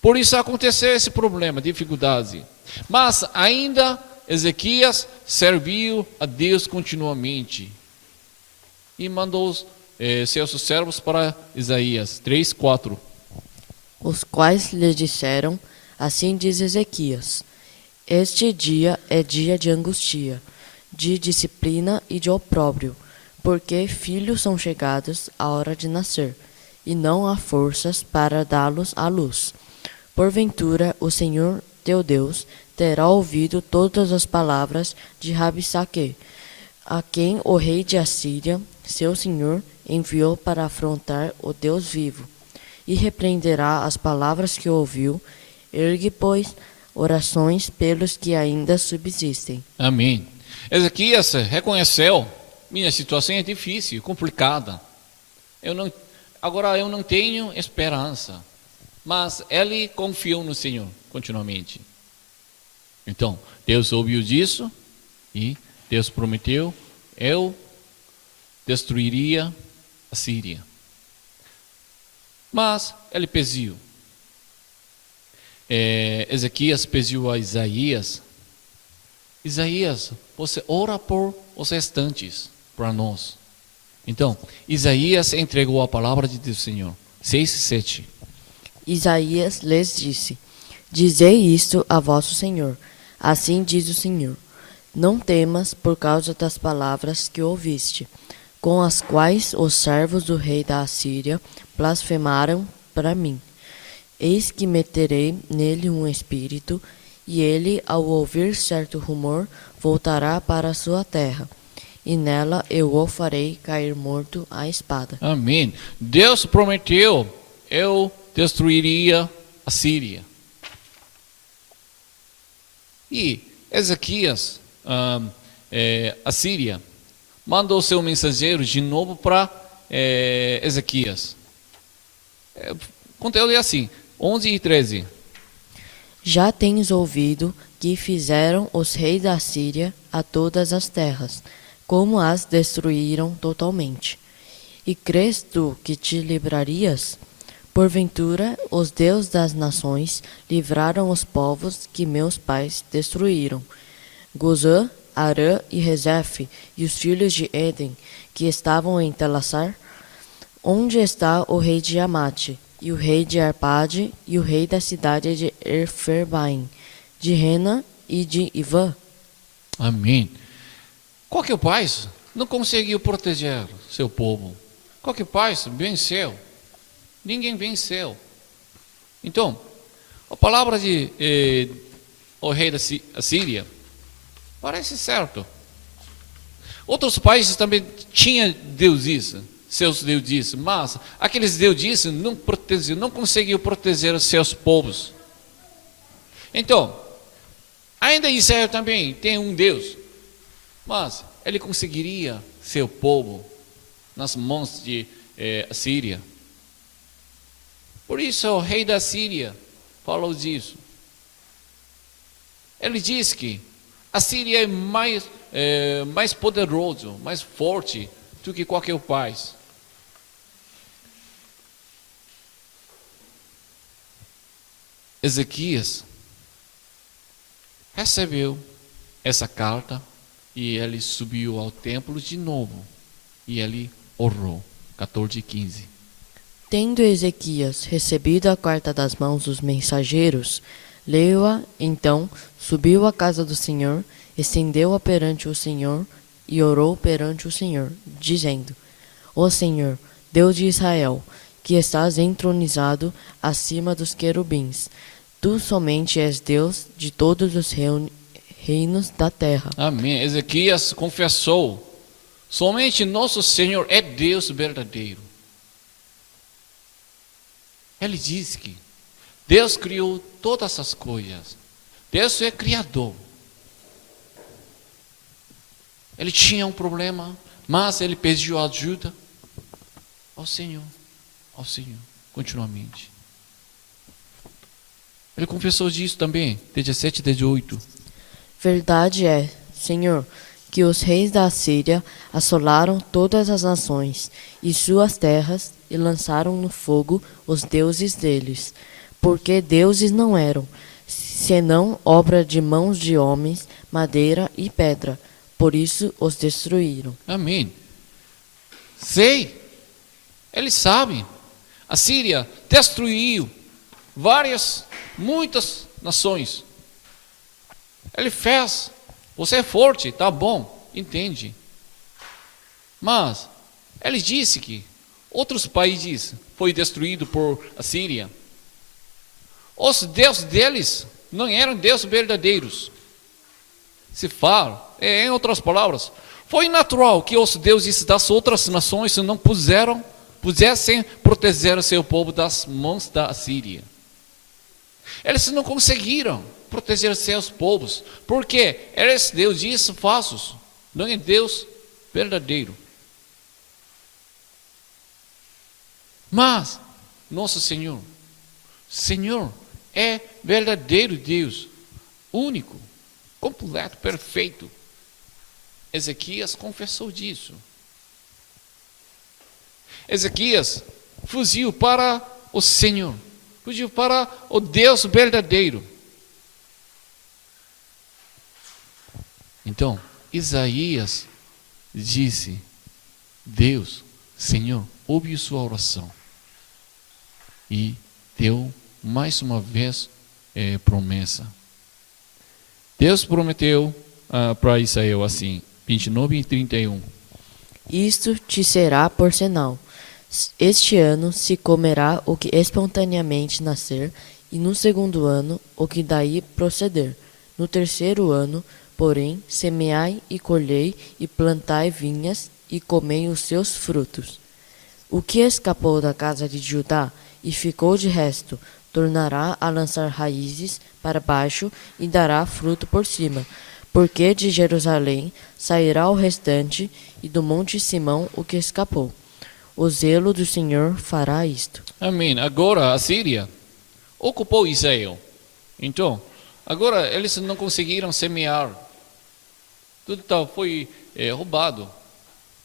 Por isso aconteceu esse problema, dificuldade. Mas ainda Ezequias serviu a Deus continuamente. E mandou seus servos para Isaías 3:4. Os quais lhe disseram: assim diz Ezequias, este dia é dia de angústia, de disciplina e de opróbrio, porque filhos são chegados à hora de nascer, e não há forças para dá-los à luz. Porventura, o Senhor teu Deus terá ouvido todas as palavras de Rabisaqui, a quem o rei de Assíria, seu senhor, enviou para afrontar o Deus vivo, e repreenderá as palavras que ouviu. Ergue, pois, orações pelos que ainda subsistem. Amém. Ezequias reconheceu: minha situação é difícil, complicada. Agora eu não tenho esperança. Mas ele confiou no Senhor continuamente. Então, Deus ouviu disso e Deus prometeu: eu destruiria a Síria. Mas ele pediu. Ezequias pediu a Isaías: Isaías, você ora por os restantes para nós. Então, Isaías entregou a palavra de Deus, Senhor. 6:7. Isaías lhes disse: dizei isto a vosso Senhor. Assim diz o Senhor: não temas por causa das palavras que ouviste, com as quais os servos do rei da Assíria blasfemaram para mim. Eis que meterei nele um espírito, e ele, ao ouvir certo rumor, voltará para a sua terra, e nela eu o farei cair morto à espada. Amém. Deus prometeu: eu destruiria a Síria. E Ezequias, a Síria, mandou seu mensageiro de novo para Ezequias. Conteúdo é assim, 11:13. Já tens ouvido que fizeram os reis da Síria a todas as terras, como as destruíram totalmente. E crês tu que te livrarias? Porventura, os deuses das nações livraram os povos que meus pais destruíram. Gozã, Arã e Rezefe, e os filhos de Éden, que estavam em Telassar? Onde está o rei de Amate, e o rei de Arpade, e o rei da cidade de Eferbaim, de Rena e de Ivã? Amém. Qualquer país não conseguiu proteger seu povo. Qualquer país venceu. Ninguém venceu. Então, a palavra de o rei da Síria parece certo. Outros países também tinham deuses, seus deuses, mas aqueles deuses não protegiam, não conseguiam proteger os seus povos. Então, ainda Israel também tem um Deus, mas ele conseguiria seu povo nas mãos de Assíria. Por isso o rei da Síria falou disso. Ele diz que a Síria é mais poderoso, mais forte do que qualquer país. Ezequias recebeu essa carta e ele subiu ao templo de novo e ele orou. 14:15. Tendo Ezequias recebido a carta das mãos dos mensageiros, leu-a, então subiu à casa do Senhor, estendeu-a perante o Senhor e orou perante o Senhor, dizendo: Ó Senhor, Deus de Israel, que estás entronizado acima dos querubins, tu somente és Deus de todos os reinos da terra. Amém. Ezequias confessou: somente nosso Senhor é Deus verdadeiro. Ele diz que Deus criou todas essas coisas. Deus é criador. Ele tinha um problema, mas ele pediu ajuda ao Senhor, continuamente. Ele confessou disso também, 17, 18. Verdade é, Senhor, que os reis da Assíria assolaram todas as nações e suas terras e lançaram no fogo os deuses deles, porque deuses não eram, senão obra de mãos de homens, madeira e pedra. Por isso os destruíram. Amém. Sei, eles sabem. A Síria destruiu muitas nações. Ele fez. Você é forte, tá bom, entende. Mas ele disse que outros países foram destruídos por a Síria. Os deuses deles não eram deuses verdadeiros. Se fala, em outras palavras, foi natural que os deuses das outras nações não pudessem proteger seu povo das mãos da Assíria. Eles não conseguiram proteger seus povos, porque eles deuses falsos, não é Deus verdadeiro. Mas nosso Senhor é verdadeiro Deus, único, completo, perfeito. Ezequias confessou disso. Ezequias fugiu para o Senhor, fugiu para o Deus verdadeiro. Então, Isaías disse: Deus, Senhor, ouve sua oração. E deu mais uma vez promessa. Deus prometeu para Israel assim, 29 e 31. Isto te será por sinal. Este ano se comerá o que espontaneamente nascer, e no segundo ano o que daí proceder. No terceiro ano, porém, semeai e colhei e plantai vinhas e comei os seus frutos. O que escapou da casa de Judá e ficou de resto, tornará a lançar raízes para baixo e dará fruto por cima, porque de Jerusalém sairá o restante e do monte Simão o que escapou. O zelo do Senhor fará isto. Amém. Agora a Síria ocupou Israel. Então, agora eles não conseguiram semear. Tudo foi roubado,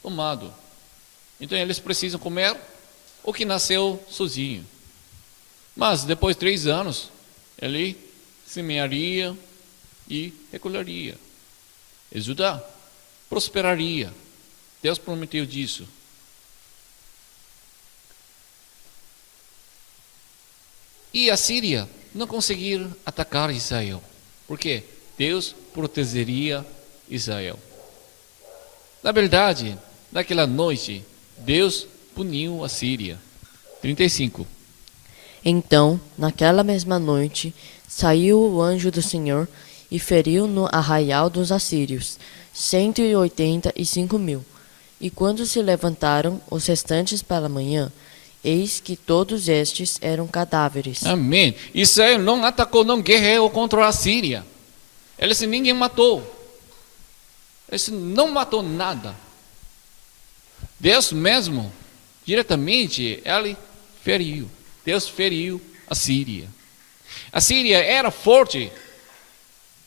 tomado. Então eles precisam comer o que nasceu sozinho. Mas depois de 3 anos, ele semearia e recolheria. E Judá prosperaria. Deus prometeu disso. E a Síria não conseguiu atacar Israel. Por quê? Deus protegeria Israel. Na verdade, naquela noite, Deus puniu a Síria. 35. Então, naquela mesma noite, saiu o anjo do Senhor e feriu no arraial dos assírios 185.000. E quando se levantaram os restantes pela manhã, eis que todos estes eram cadáveres. Amém. Israel não atacou, não guerreou contra a Síria. Eles ninguém matou. Eles não matou nada. Deus mesmo, diretamente, ele feriu. Deus feriu a Síria. A Síria era forte,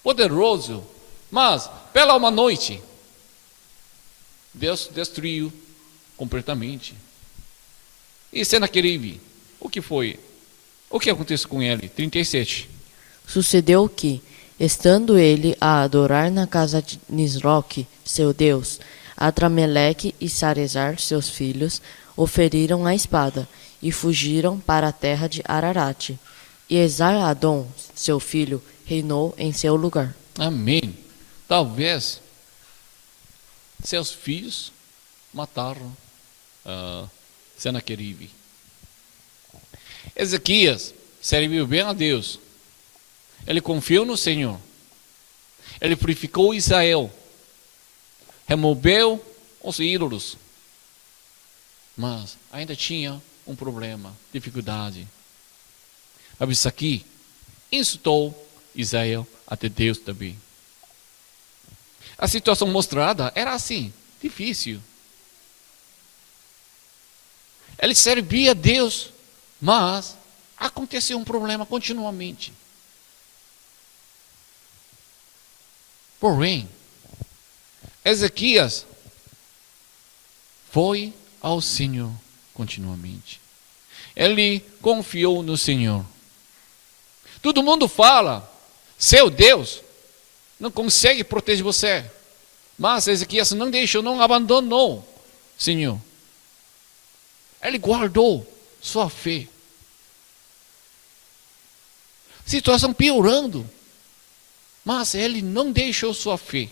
poderoso, mas pela uma noite, Deus destruiu completamente. E Senaqueribe, o que foi? O que aconteceu com ele? 37. Sucedeu que, estando ele a adorar na casa de Nisroque, seu deus, Adrameleque e Sarezar, seus filhos, o feriram a espada e fugiram para a terra de Ararate. E Esar-Adom, seu filho, reinou em seu lugar. Amém. Talvez seus filhos mataram Senaqueribe. Ezequias serviu bem a Deus. Ele confiou no Senhor. Ele purificou Israel. Removeu os ídolos. Mas ainda tinha um problema, dificuldade. Abisaqui insultou Israel até Deus também. A situação mostrada era assim, difícil. Ele servia a Deus, mas aconteceu um problema continuamente. Porém, Ezequias foi ao Senhor continuamente. Ele confiou no Senhor. Todo mundo fala, seu Deus não consegue proteger você. Mas Ezequias não deixou, não abandonou o Senhor. Ele guardou sua fé. Situação piorando. Mas ele não deixou sua fé.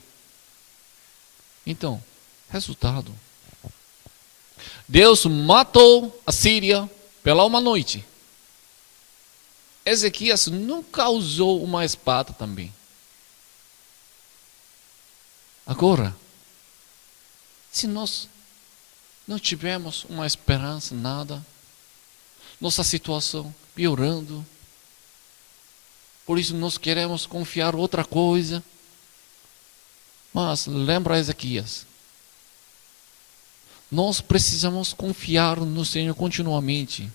Então, resultado. Deus matou a Síria pela uma noite. Ezequias nunca usou uma espada também. Agora, se nós não tivermos uma esperança, nada, nossa situação piorando, por isso nós queremos confiar outra coisa. Mas lembra Ezequias, nós precisamos confiar no Senhor continuamente.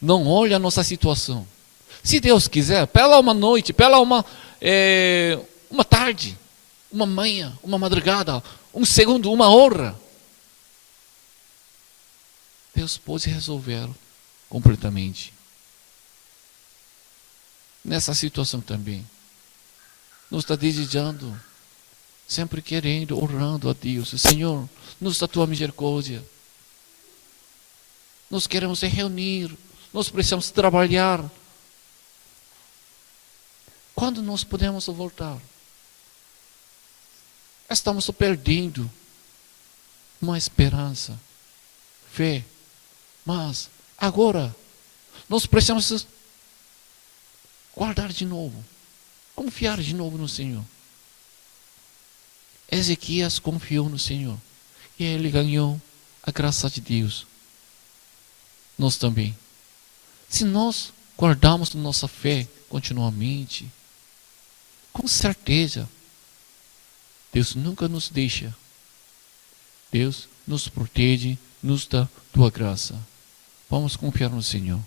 Não olha a nossa situação. Se Deus quiser, pela uma noite, pela uma tarde, uma manhã, uma madrugada, um segundo, uma hora, Deus pode resolver completamente. Nessa situação também, nos está desejando, sempre querendo, orando a Deus. Senhor, nos dá tua misericórdia. Nós queremos se reunir, nós precisamos trabalhar. Quando nós podemos voltar? Estamos perdendo uma esperança, fé. Mas agora nós precisamos guardar de novo, confiar de novo no Senhor. Ezequias confiou no Senhor e ele ganhou a graça de Deus. Nós também. Se nós guardarmos nossa fé continuamente, com certeza, Deus nunca nos deixa. Deus nos protege, nos dá tua graça. Vamos confiar no Senhor.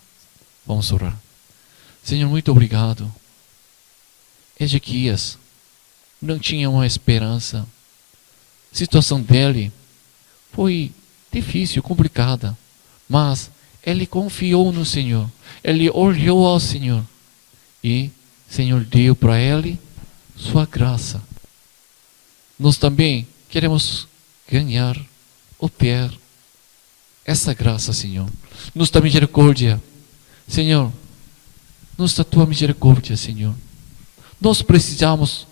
Vamos orar. Senhor, muito obrigado. Ezequias não tinha uma esperança. A situação dele foi difícil, complicada. Mas ele confiou no Senhor. Ele olhou ao Senhor. E o Senhor deu para ele sua graça. Nós também queremos ganhar, obter essa graça, Senhor. Nos dá misericórdia. Senhor, nos dá tua misericórdia, Senhor. Nós precisamos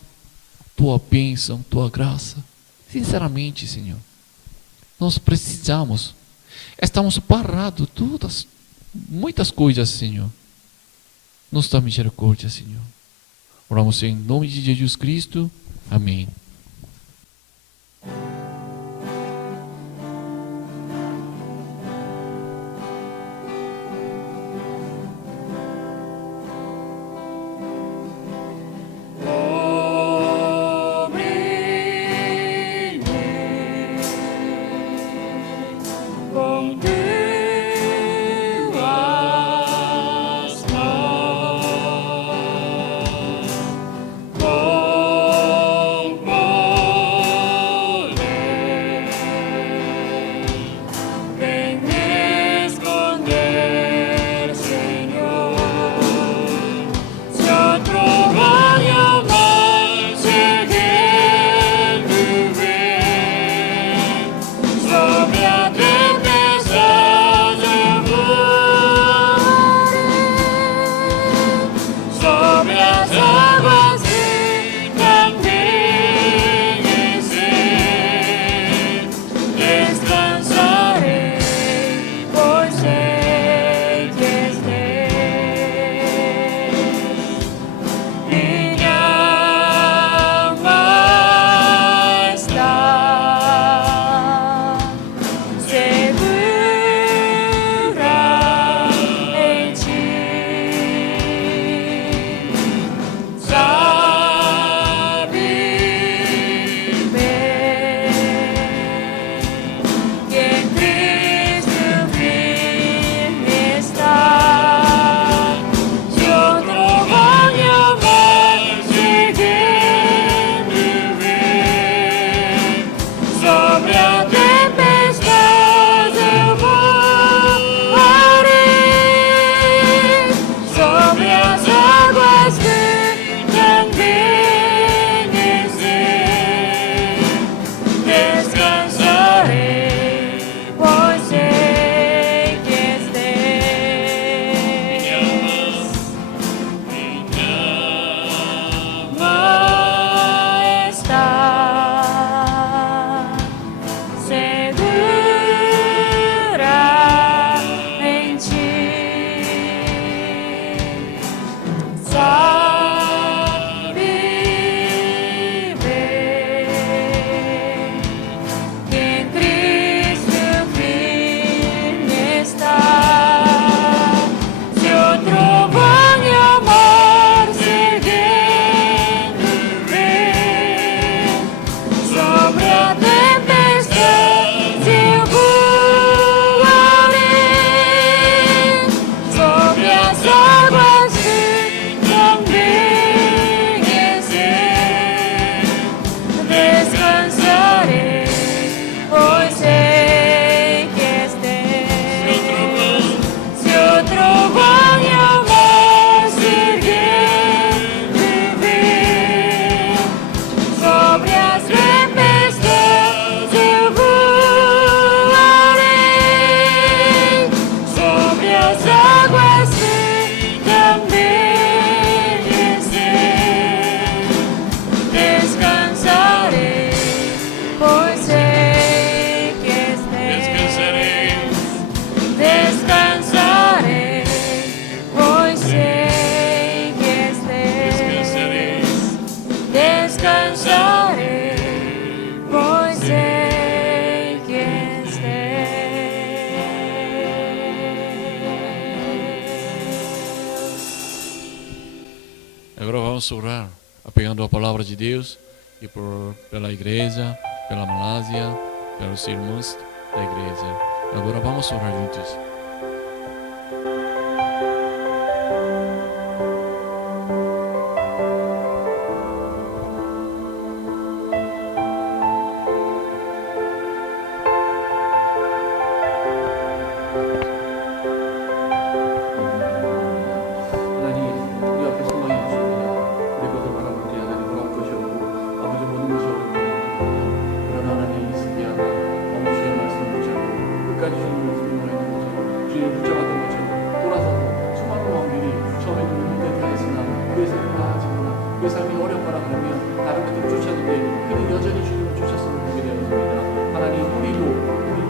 tua bênção, tua graça. Sinceramente, Senhor. nós precisamos. Estamos parados, muitas coisas, Senhor. Nos dá misericórdia, Senhor. Oramos em nome de Jesus Cristo. Amém. Agora vamos orar, apegando a palavra de Deus e pela igreja, pela Malásia, pelos irmãos da igreja. Agora vamos orar juntos. 그 삶이 어렵거나 그러면 다른 것들 쫓았는데 그는 여전히 주님을 쫓았음을 보게 되었습니다. 하나님 우리도 우리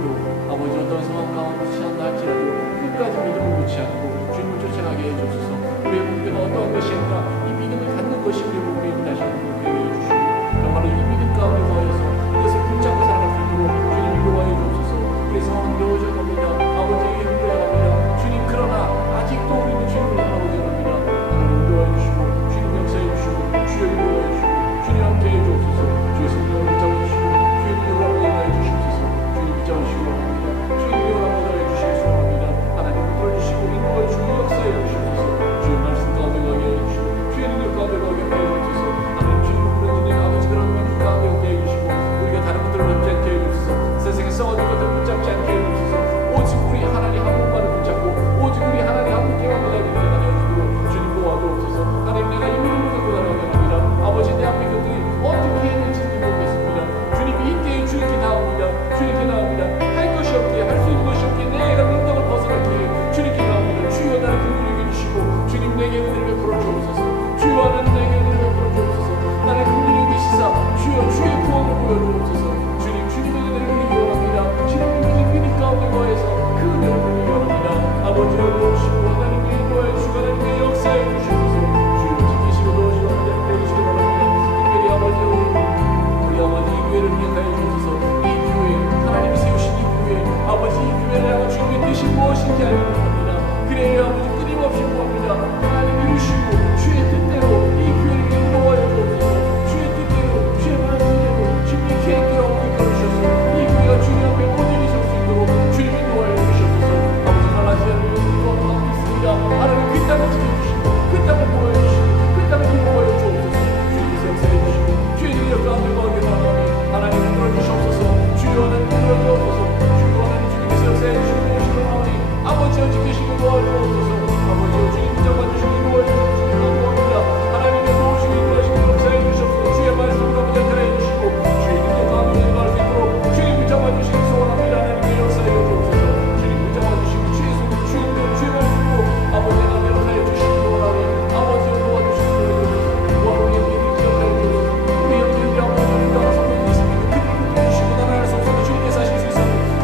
있게 하여 구합니다. 그래야 아버지 끊임없이 구합니다. 하나님 이루시고 주의 뜻대로 이 교회를 인도하여 주옵소서. 주의 뜻대로 주의 말씀대로 주님의 계획대로 이끌어주셔서 이 교회가 주님 앞에 온전히 설 수 있도록 주님 인도하여 주시옵소서. 아버지 말라시아를 인도하고 있습니다. 하나님 그 땅을 지켜주시고 그 땅을 보여주시고 그 땅을 인도하여 주옵소서. 주님께서 역사해 주시고 주의 능력 가운데 거하게 바라오니 하나님 흔들어 주시옵소서. 주여 하나님 흔들어 주옵소서. 주여 하나님 주님께서 역사해 주시고 도와주시오니 아버지여 지키시고 도와주옵소서. 아버지여 주님 붙잡아 주시고 인도하여 주시고 도와주옵니다. 하나님의 도우시고 인도하시고 역사해 주시옵소서. 주의 말씀으로 아버지 나타내 주시고 주의 능력 가운데 임할 수 있도록 주님 붙잡아 주시기 소원합니다. 하나님의 역사해 주옵소서. 주님 붙잡아 주시고 주의 손으로 주의 은혜로 주의 말씀으로 아버지 하나님 역사해 주시기 소원하니 아버지여 도와주시기 소원합니다. 우리의 믿음을 기억하여 주옵소서. 우리 영혼들이 아버지를 따라서 있습니다. 그들을 주시고 나라를 속삭여 주님께서 하실 수 있어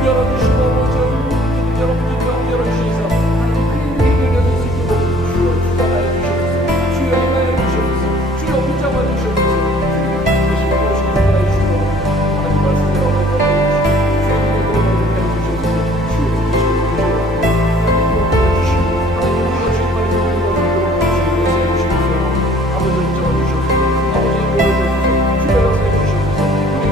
열어주시고 아버지여 여러분들 가운데 열어주시사 하나님 그 힘을 얻을 수 있도록 주여 주장하여 주시옵소서. 주여 행하여 주시옵소서. 주여 붙잡아 주시옵소서. 주님 대신 도우시고 인도하여 주시고 하나님 말씀대로 얻어가게 해주시고 주의 능력으로 얻어가게 해주시옵소서. 주여 지키시고 주시고 하나님 우리가 주의 말씀을 읽어주도록 주님 역사해 주시옵소서. 아버지 붙잡아 주시옵소서. 아버지 인도해 주옵소서. 주여 역사해 주시옵소서.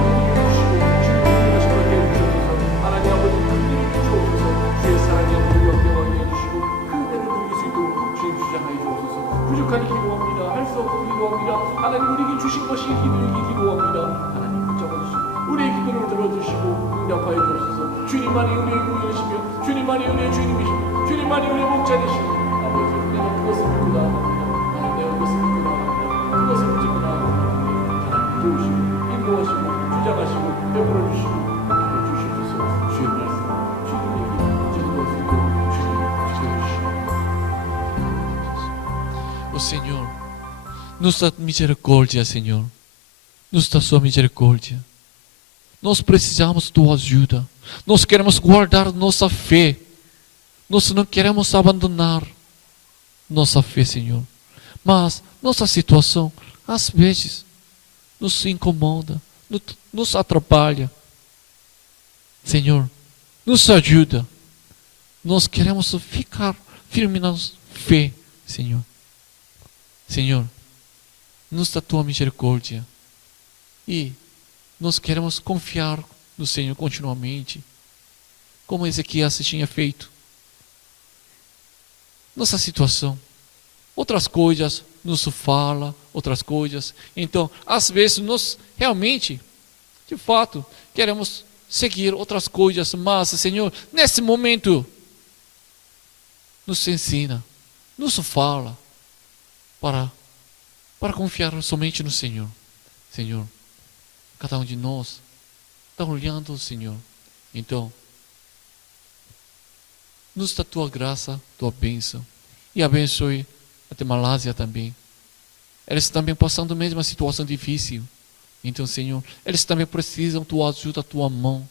우리 믿음을 주시고 주님 능력을 시작하게 해주시옵소서. 하나님 아버지 큰 일을 주옵소서. 주의 사랑이 우리 영광하게 해주시고 큰 은혜를 누릴 수 있도록 주님 주장하여 주옵소서. 부족하니 기도합니다. 할 수 없고 기도합니다. 하나님 우리에게 주신 것이 기도이기 기도합니다. 하나님 붙잡아 주시고 우리의 기도를 들어주시고 응답하여 주옵소서. 주님만이 우리의 구원이시며 주님만이 우리의 주님이시며 주님만이 우리의 목자되시니 아버지 내가 그것을 믿고 나아갑니다. 하나님 내가 그것을 믿고 나아갑니다. 그것을 붙잡고 나아갑니다. 하나님 도우시고 인도하시고 주장하시고 베풀어 주시고 함께 주시옵소서. 주의 말씀 주님에게 전도할 수 있도록 주님 지켜주시옵소서. O Senhor, nos dá misericórdia, Senhor. Nos dá sua misericórdia. Nós precisamos da tua ajuda. Nós queremos guardar nossa fé. Nós não queremos abandonar nossa fé, Senhor. Mas nossa situação, às vezes, nos incomoda, nos atrapalha. Senhor, nos ajuda. Nós queremos ficar firmes na fé, Senhor. Senhor, nos dá tua misericórdia. E nós queremos confiar no Senhor continuamente, como Ezequias tinha feito. Nossa situação, outras coisas nos fala, outras coisas. Então, às vezes nós realmente, de fato, queremos seguir outras coisas, mas Senhor, nesse momento, nos ensina, nos fala para confiar somente no Senhor. Senhor, cada um de nós está olhando o Senhor. Então, nos dá tua graça, tua bênção. E abençoe até Malásia também. Eles também passando a mesma situação difícil. Então, Senhor, eles também precisam tua ajuda, tua mão.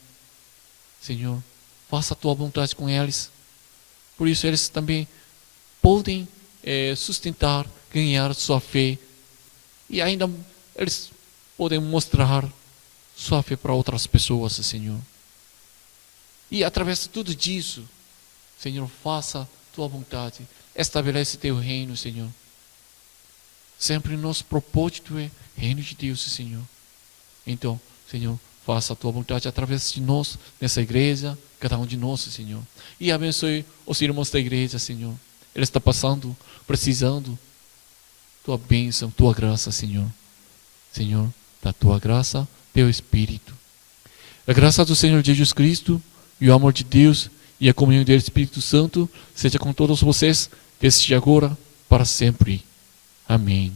Senhor, faça a tua vontade com eles. Por isso, eles também podem sustentar, ganhar sua fé. E ainda eles podem mostrar sua fé para outras pessoas, Senhor. E através de tudo disso, Senhor, faça tua vontade. Estabelece teu reino, Senhor. Sempre nosso propósito é reino de Deus, Senhor. Então, Senhor, faça a tua vontade através de nós, nessa igreja, cada um de nós, Senhor. E abençoe os irmãos da igreja, Senhor. Eles estão passando, precisando tua bênção, tua graça, Senhor. Senhor, da tua graça, teu Espírito. A graça do Senhor Jesus Cristo e o amor de Deus e a comunhão do Espírito Santo seja com todos vocês, desde agora para sempre. Amém.